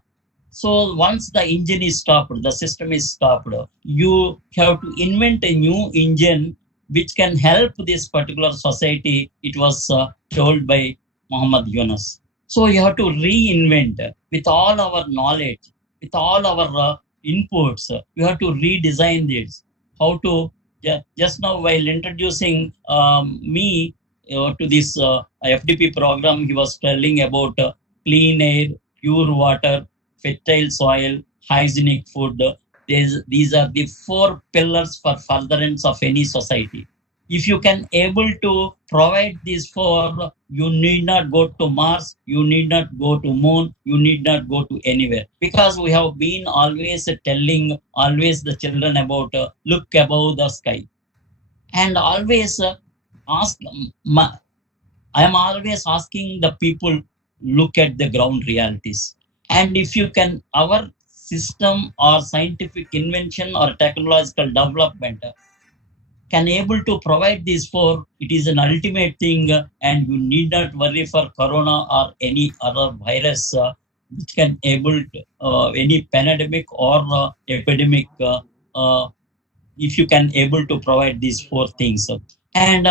so once the engine is stopped, the system is stopped, you have to invent a new engine which can help this particular society. It was told by Muhammad Yunus. So you have to reinvent with all our knowledge, with all our inputs. You have to redesign this. How to, just now while introducing me to this FDP program, he was telling about clean air, pure water, fertile soil, hygienic food. These are the four pillars for furtherance of any society. If you can able to provide these four, you need not go to Mars, you need not go to moon, you need not go to anywhere, because we have been always telling always the children about look above the sky, and always ask. I am always asking the people, look at the ground realities. And if you can, our system or scientific invention or technological development can able to provide these four, it is an ultimate thing, and you need not worry for corona or any other virus which can able to, any pandemic or epidemic, if you can able to provide these four things. And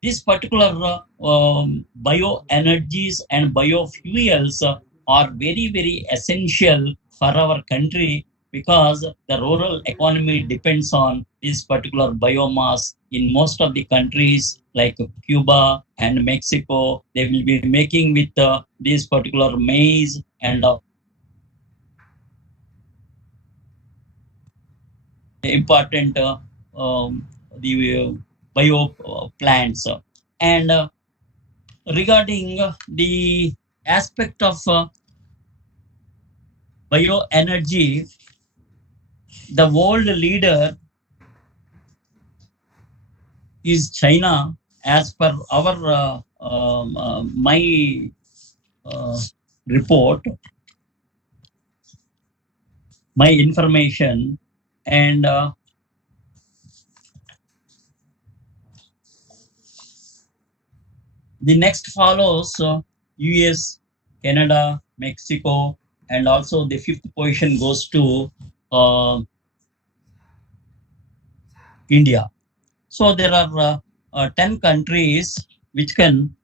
this particular bioenergies and biofuels are very, very essential for our country, because the rural economy depends on this particular biomass. In most of the countries like Cuba and Mexico, they will be making with this particular maize and important the bio plants. And regarding the aspect of bioenergy, the world leader is China, as per our my report, my information, and the next follows US, Canada, Mexico, and also the fifth position goes to India. So there are 10 countries which can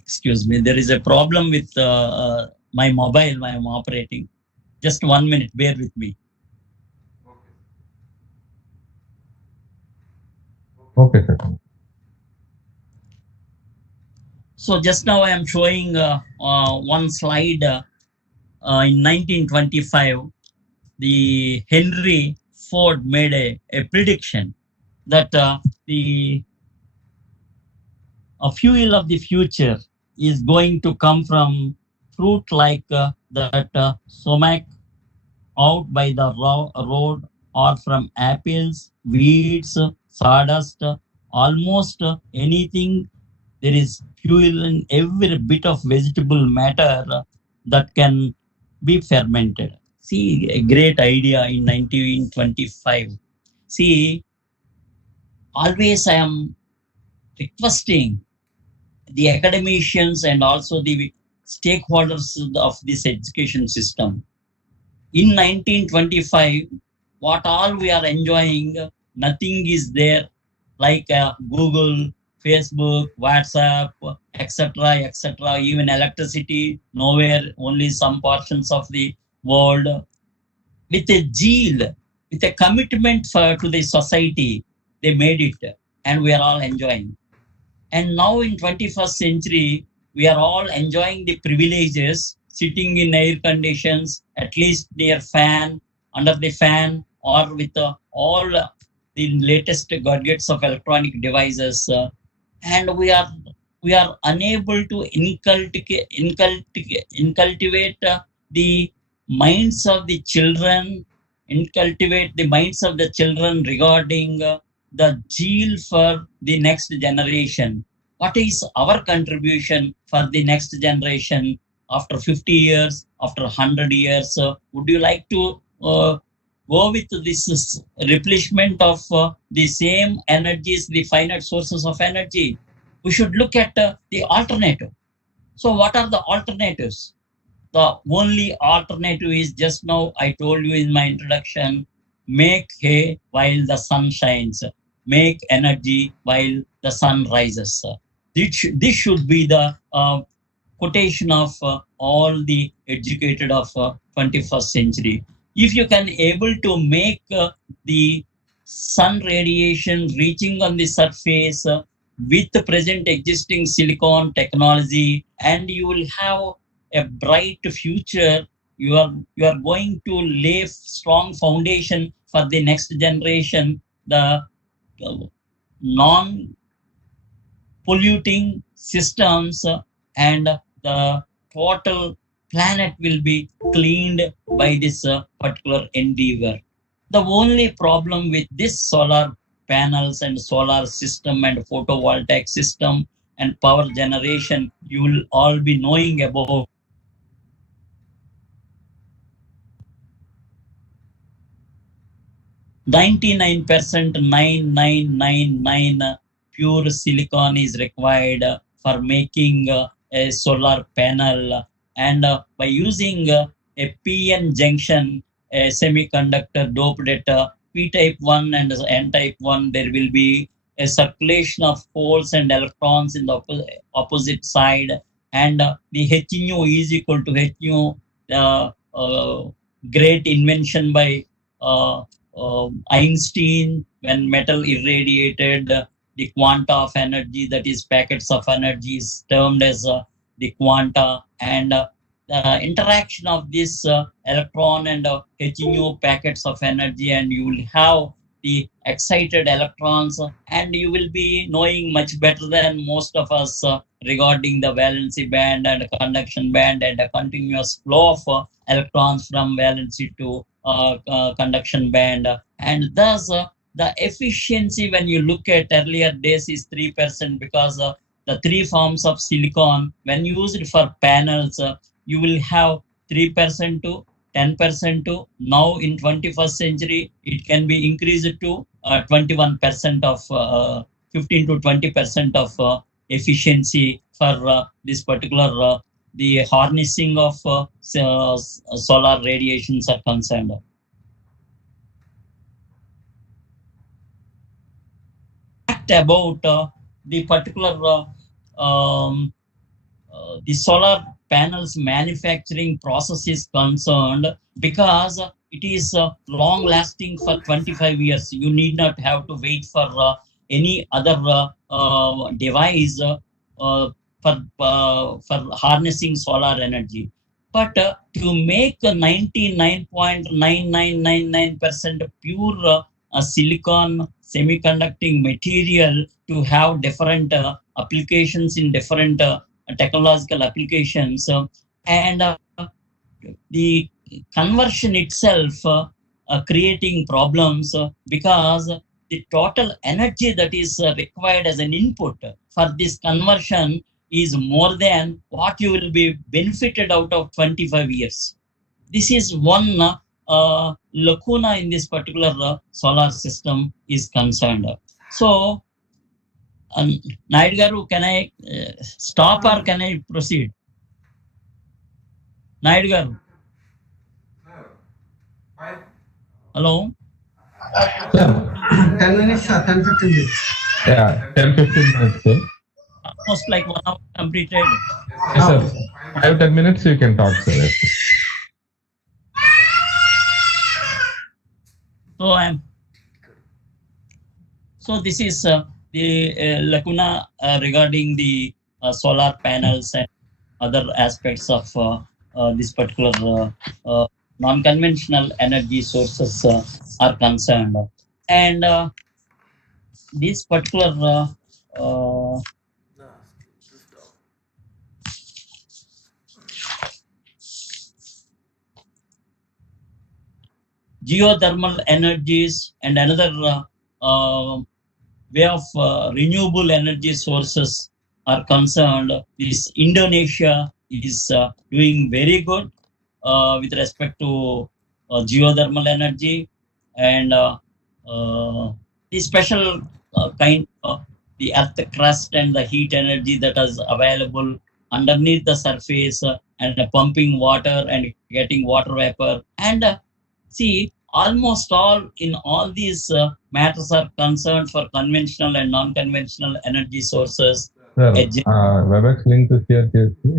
excuse me, there is a problem with my mobile I am operating. Just 1 minute, bear with me. Okay, sir. So just now I am showing one slide. In 1925, the Henry Ford made a prediction that the a fuel of the future is going to come from fruit like that sumac out by the road, or from apples, weeds, sawdust, almost anything. There is fuel in every bit of vegetable matter that can be fermented. See, a great idea in 1925. See, always I am requesting the academicians and also the stakeholders of this education system. In 1925, what all we are enjoying, nothing is there like Google, Facebook, WhatsApp, etc., etc. Even electricity, nowhere, only some portions of the world. With a zeal, with a commitment to the society, they made it, and we are all enjoying. And now in 21st century, we are all enjoying the privileges, sitting in air conditions, at least near fan, under the fan, or with all the latest gadgets of electronic devices. And we are unable to incultivate the minds of the children, incultivate the minds of the children regarding the zeal for the next generation. What is our contribution for the next generation after 50 years, after 100 years? Would you like to go with this replenishment of the same energies, the finite sources of energy? We should look at the alternative. So, what are the alternatives? The only alternative is, just now I told you in my introduction, make hay while the sun shines, make energy while the sun rises. This should be the quotation of all the educated of 21st century. If you can able to make the sun radiation reaching on the surface with the present existing silicon technology, and you will have a bright future. You are going to lay strong foundation for the next generation. The non polluting systems and the total planet will be cleaned by this particular endeavor. The only problem with this solar panels and solar system and photovoltaic system and power generation, you will all be knowing about 99% 9999 pure silicon is required for making a solar panel. And by using a PN junction, a semiconductor doped at P-type 1 and N-type 1, there will be a circulation of holes and electrons in the opposite side. And the H nu is equal to H nu, great invention by Einstein, when metal irradiated the quanta of energy, that is packets of energy, is termed as the quanta. And the interaction of this electron and H nu packets of energy, and you will have the excited electrons, and you will be knowing much better than most of us regarding the valency band and conduction band and a continuous flow of electrons from valency to conduction band. And thus the efficiency, when you look at earlier days, is 3%, because the three forms of silicon, when used for panels, you will have 3% to 10% to, now in 21st century it can be increased to 21% of 15 to 20% of efficiency for this particular the harnessing of solar radiations are concerned. Fact about the particular the solar panels manufacturing process is concerned, because it is long lasting for 25 years. You need not have to wait for any other device for harnessing solar energy. But to make 99.9999% pure silicon semiconducting material to have different applications in different technological applications. And the conversion itself creating problems because the total energy that is required as an input for this conversion is more than what you will be benefited out of 25 years. This is one lacuna in this particular solar system is concerned. So, Naidu garu, can I stop or can I proceed? Naidu garu. Hello? Yeah. 10 minutes or 10, 15 minutes. Yeah, 10-15 minutes, sir. Almost like 1 hour completed. Yes, sir. 5-10 minutes you can talk, sir. So this is the lacuna regarding the solar panels and other aspects of this particular non-conventional energy sources are concerned. And this particular geothermal energies and another way of renewable energy sources are concerned, this Indonesia is doing very good with respect to geothermal energy and the special kind of the earth crust and the heat energy that is available underneath the surface and pumping water and getting water vapor. And see, almost all in all these matters are concerned for conventional and non-conventional energy sources. Sir, WebEx link share చేసి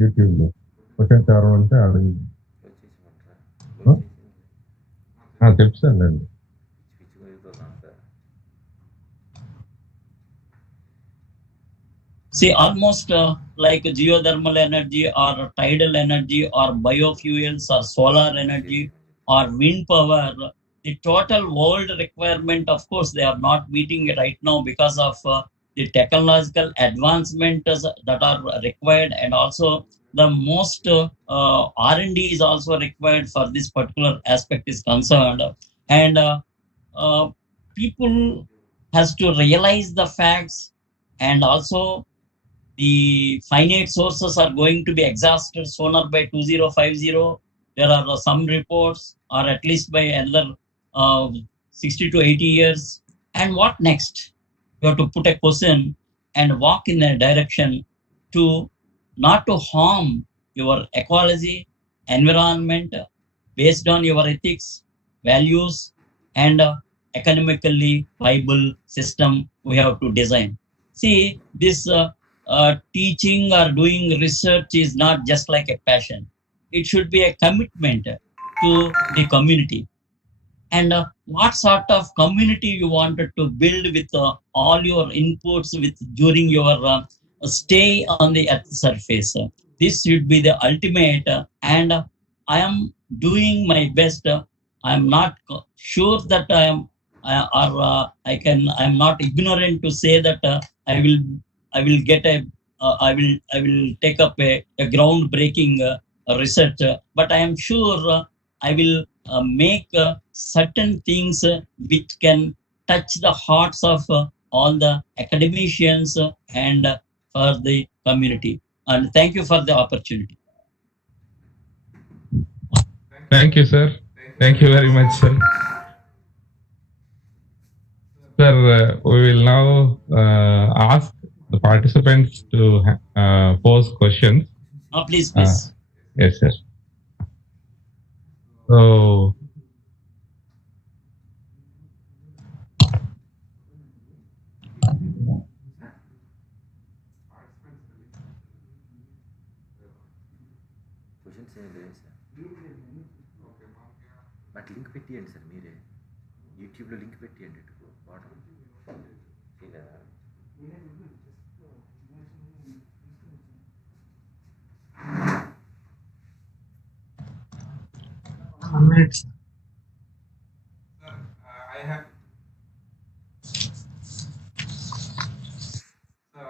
YouTube లో questions ఎవరు ఉంటే అడిగి చెప్తానండి. See, almost like geothermal energy or tidal energy or biofuels or solar energy or wind power, the total world requirement, of course, they are not meeting it right now because of the technological advancements that are required, and also the most R&D is also required for this particular aspect is concerned. And people has to realize the facts, and also the finite sources are going to be exhausted sooner by 2050. There are some reports, or at least by another 60 to 80 years. And what next? You have to put a question and walk in a direction to not to harm your ecology, environment, based on your ethics, values, and economically viable system we have to design. See, this teaching or doing research is not just like a passion. It should be a commitment to the community. And what sort of community you wanted to build with all your inputs with during your stay on the earth surface. This should be the ultimate, and I am doing my best. I am not sure that I am or I am not ignorant to say that I will get a I will take up a groundbreaking research, but I am sure I will make certain things which can touch the hearts of all the academicians and for the community. And thank you for the opportunity. Thank you, sir. Thank you very much, sir. Sir, we will now ask the participants to pose questions. Please, please. Yes, sir. So, but link పెట్టియండి sir, మీరే యూట్యూబ్లో link పెట్టియండి bottom.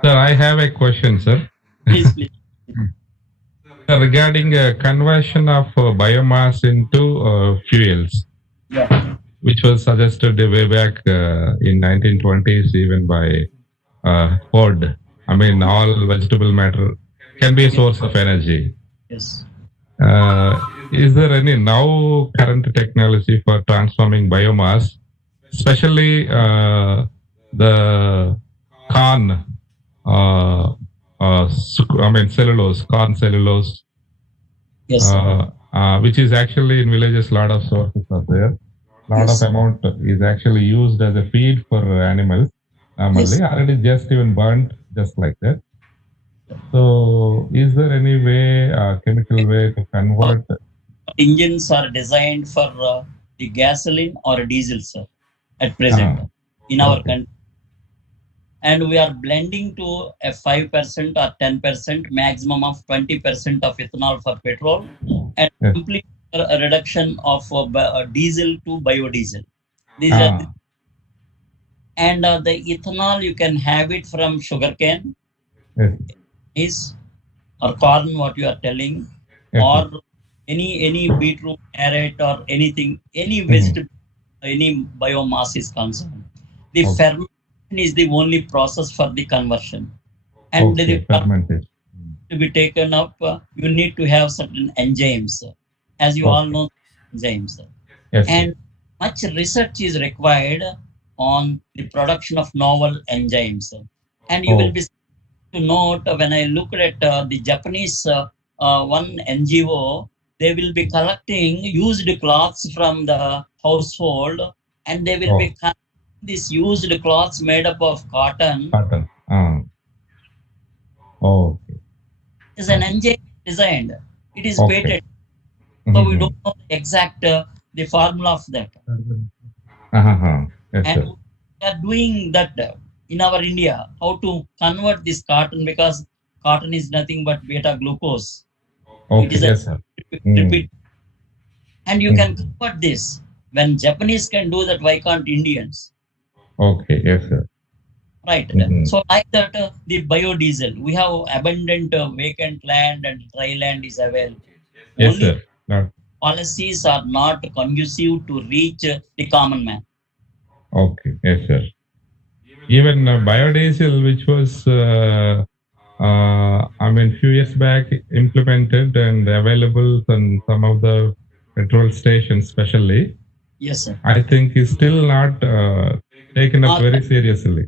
Sir, I have a question, sir. Please, please. Regarding conversion of biomass into fuels, Yeah. which was suggested way back in 1920s, even by Ford. I mean, all vegetable matter can be a source of energy. Yes. Is there any now current technology for transforming biomass, especially the corn, I mean cellulose, corn cellulose, Yes, sir. which is actually in villages, lot of sources are there. Lot Yes. of amount is actually used as a feed for animals. Normally, Yes. already just even burnt just like that. So, is there any way, chemical way to convert? Engines are designed for the gasoline or diesel, sir, at present in our Okay. country. And we are blending to a 5% or 10%, maximum of 20% of ethanol for petrol, and Yes. complete reduction of diesel to biodiesel. These are Ah, and the ethanol you can have it from sugarcane, yes. is or corn, what you are telling, Yes, sir. or any beetroot, carrot, or anything, any Mhm. vegetable, any biomass is concerned. The Okay. fermentation is the only process for the conversion, and Okay. Fermentation. to be taken up, you need to have certain enzymes, as you all Okay. know, enzymes, Yes, sir. and much research is required on the production of novel enzymes. And you will Oh, be to note when I looked at the Japanese one NGO, they will be collecting used cloths from the household, and they will oh, be collecting these used cloths made up of cotton. cotton. Oh, okay. Is an enzyme designed. It is Okay. patented, so we Mhm. don't know the exact the formula of that. Yes, And sir. we are doing that in our India. How to convert this cotton, because cotton is nothing but beta glucose. It Okay. is a Yes, sir. Mm. repeat, and you can Mhm. convert this. When Japanese can do that, why can't Indians? Okay. Yes, sir. Right. Mhm. So like that, the biodiesel, we have abundant vacant land and dry land is available. Yes, Only sir. Not policies are not conducive to reach the common man. okay. Yes, sir. Even biodiesel, which was, I mean, few years back implemented and available on some of the petrol stations, especially, Yes, sir. I think is still not taken up Uh, very seriously.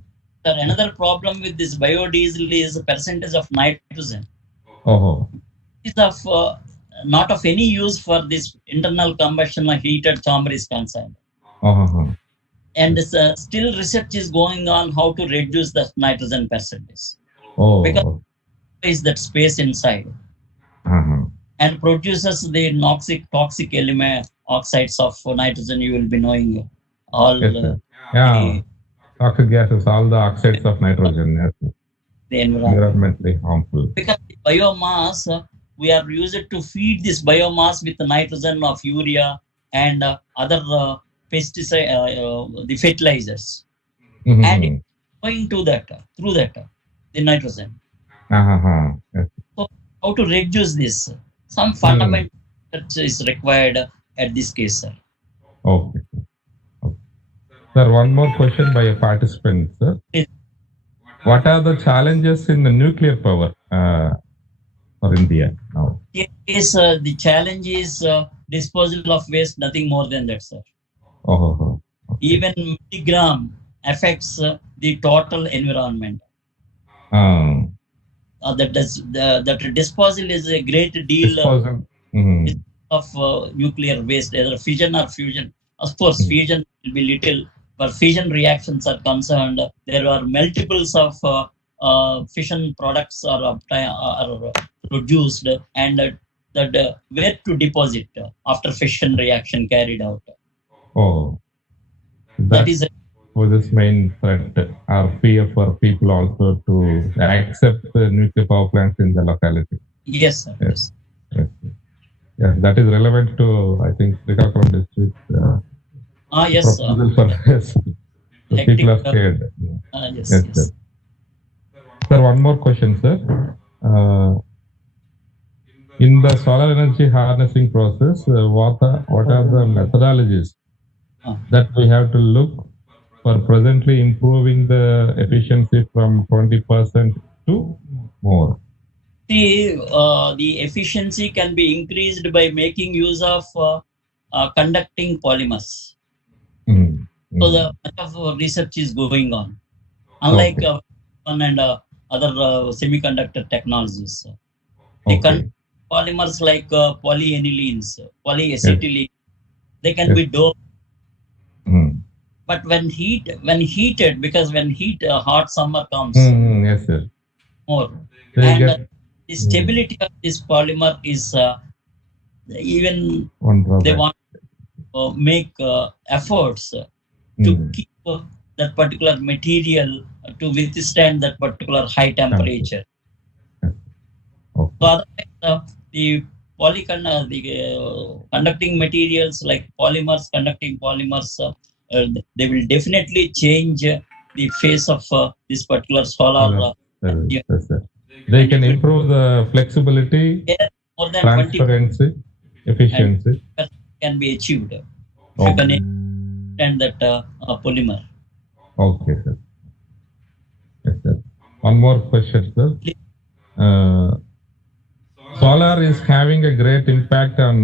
sir, another problem with this biodiesel is the percentage of nitrogen. Oh, It is of not of any use for this internal combustion or heated chamber is concerned. oh, And still research is going on how to reduce the nitrogen percentage, because oh, is that space inside uh-huh. and produces the toxic element oxides of nitrogen. You will be knowing all Yes, sir. Yeah, the, toxic gases, all the oxides of nitrogen, yes, sir. the environment, Environmentally harmful. because the biomass we are used to feed this biomass with the nitrogen of urea and other pesticide, the fertilizers, and it's Mm-hmm. going to that through that the nitrogen. Uh-huh. Yes. So how to reduce this? Some Mm. fundamental research is required at this case, sir. Okay. Okay. Sir, one more question by a participant, sir. It What are the challenges in the nuclear power for India now? is the challenge is disposal of waste, nothing more than that, sir. Oh, okay. Even milligram affects the total environment. Um, That disposal is a great deal disposal. Mm-hmm. of nuclear waste, either fission or fusion. Of course, fusion will be little, but fission reactions are concerned. There are multiples of fission products are produced, and that where to deposit after fission reaction carried out. Oh, That that is was this main threat or fear for people also to accept the nuclear power plants in the locality. yes, sir. Yes. Yes. Yes. Yeah, that is relevant to, I think, Srikakulam district. Yes. Proposal for yes. The people Hectic. are scared. Yes. Yes, Yes. sir. Sir, one more question, sir. In the solar energy harnessing process, what are the methodologies that we have to look for presently improving the efficiency from 20% to more? See, the efficiency can be increased by making use of conducting polymers. So the much of research is going on. Unlike Okay. one and other semiconductor technologies, the Okay. polymers like polyanilenes, polyacetylene, they can be doped. But when heated, because when hot summer comes, Yes, sir. more, They and get the stability of this polymer is even one they drawback. want to make efforts to keep that particular material to withstand that particular high temperature. Okay. So otherwise, the conducting materials like polymers, conducting polymers, they will definitely change the face of this particular solar. Yes, sir. They can improve the flexibility, More than 20% transparency, efficiency. can be achieved if you Okay. can extend that polymer. Okay, sir. Yes, sir. One more question, sir. Solar is having a great impact on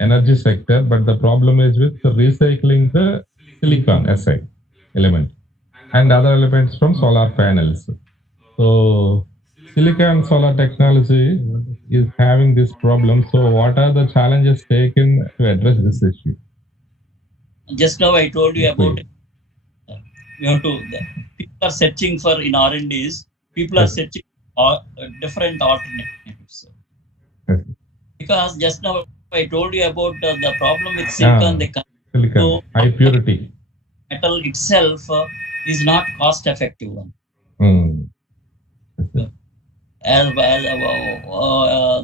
energy sector, but the problem is with recycling the silicon Si element and other elements from solar panels. So silicon solar technology is having this problem. So what are the challenges taken to address this issue? Just now I told you about we have to people are searching for in R&Ds. People are searching different alternatives. Because just now I told you about the problem with silicon. Silicon, high purity. Metal itself is not cost effective one.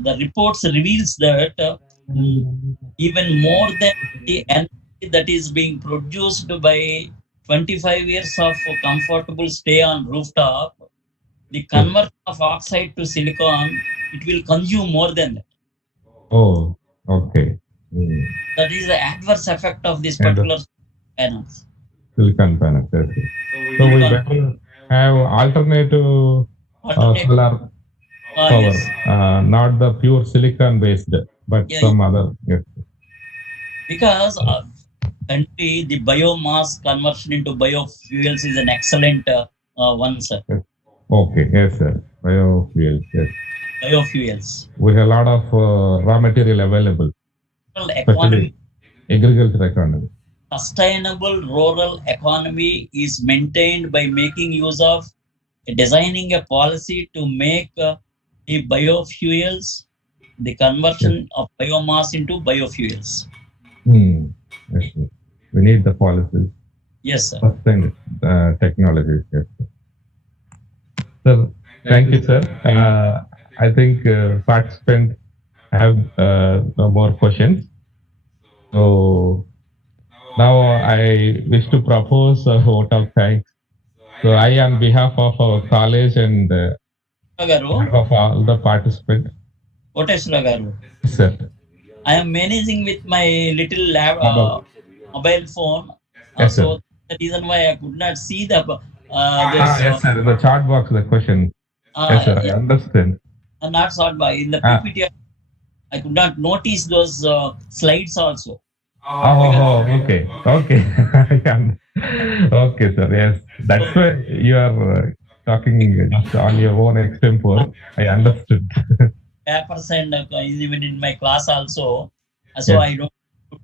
The reports reveals that even more than the energy that is being produced by 25 years of comfortable stay on rooftop, the conversion of oxide to silicon, it will consume more than that. Oh, okay. That is the adverse effect of this particular panels. Silicon panels. Okay. So we better have alternative solar power, Yes. not the pure silicon based, but some other. Yes. Because currently the biomass conversion into biofuels is an excellent one, sir. Okay, yes, sir. Biofuels, yes. Biofuels. We have a lot of raw material available. Economy. Agriculture economy. Sustainable rural economy is maintained by making use of designing a policy to make the biofuels, the conversion of biomass into biofuels. Yes, sir. We need the policies. Yes, sir. Sustain technologies. Yes, sir. So, thank you, sir. I think participants have no more questions. So now I wish to propose a vote of thanks. So I, on behalf of our college and of all the participants. Sir. I am managing with my little mobile phone. Yes, so the reason why I could not see the yes, sir. In the chat box, the question. Yes, sir. I understand. Not short by in the PPT. I could not notice those slides also. Okay. Okay. Okay, sir. Yes. That's why you are talking just on your own extempore. I understood. Papers and even in my class also. So I don't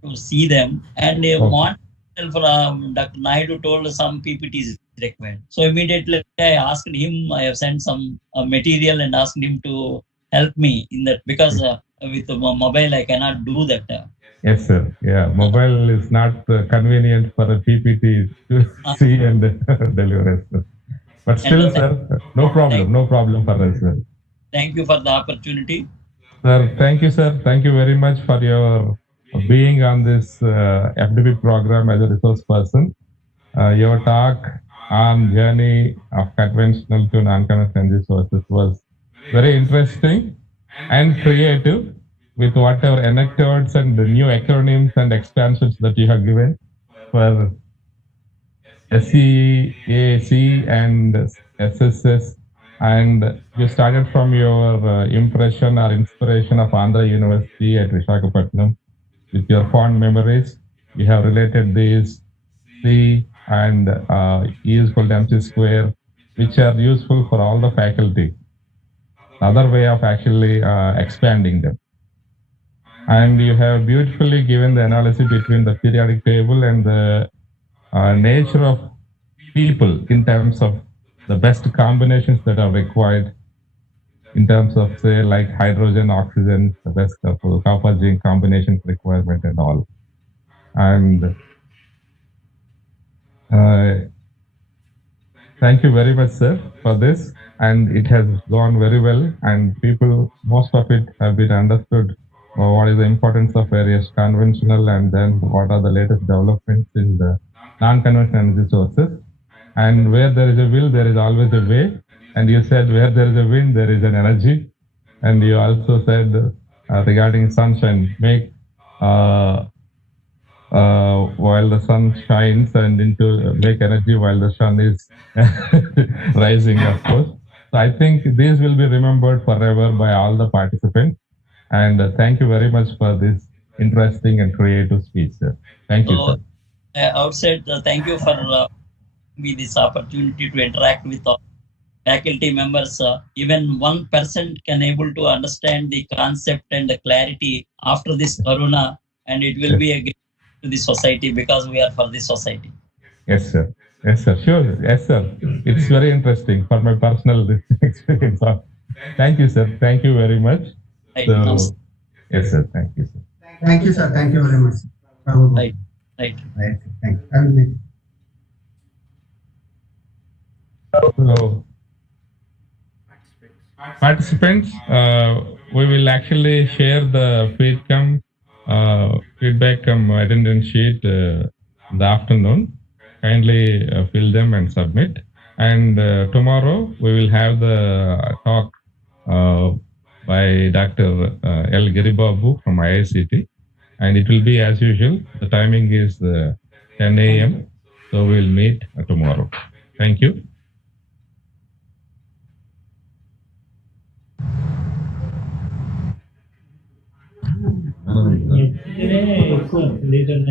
to see them. And one Dr. Naidu told some PPTs required. So immediately I asked him, I have sent some material and asked him to help me in that because with mobile I cannot do that. Yes, sir. Yeah, mobile is not convenient for a PPT to see and deliver. But still, sir, no problem for us, sir. Thank you for the opportunity. Sir, thank you, sir. Thank you very much for your being on this FDP program as a resource person. Your talk our journey of conventional to non-conventional energy sources was very interesting and creative with whatever anecdotes and the new acronyms and expansions that you have given for SEAC and SSS. And you started from your impression or inspiration of Andhra University at Visakhapatnam with your fond memories. You have related these C and E is equal to MC square, which are useful for all the faculty. Another way of actually expanding them. And you have beautifully given the analysis between the periodic table and the nature of people in terms of the best combinations that are required in terms of say like hydrogen, oxygen, the best copper zinc combinations requirement and all. And thank you very much, sir, for this. And it has gone very well. And people, most of it have been understood what is the importance of various conventional and then what are the latest developments in the non-conventional energy sources. And where there is a will, there is always a way. And you said where there is a wind, there is an energy. And you also said regarding sunshine, make while the sun shines and into make energy while the sun is rising, of course. So I think these will be remembered forever by all the participants. And thank you very much for this interesting and creative speech, sir. Thank you, sir. Outside, thank you for me this opportunity to interact with all faculty members. Even 1% can able to understand the concept and the clarity after this corona, and it will be a gift to the society because we are for the society. Yes, sir. Yes, sir. Sure. Yes, sir. It's very interesting for my personal experience. Thank you, sir. Thank you very much. Right. So, yes, sir. Thank you, sir. Thank you, sir. Thank you very much. Right. Right. Right. Thank you. I will make. So, participants, we will actually share the feedback attendance sheet in the afternoon. Kindly fill them and submit. And tomorrow we will have the talk by Dr. L. Giribabu from IICT. And it will be as usual. The timing is 10 a.m. So we'll meet tomorrow. Thank you. ఎక్కువ litre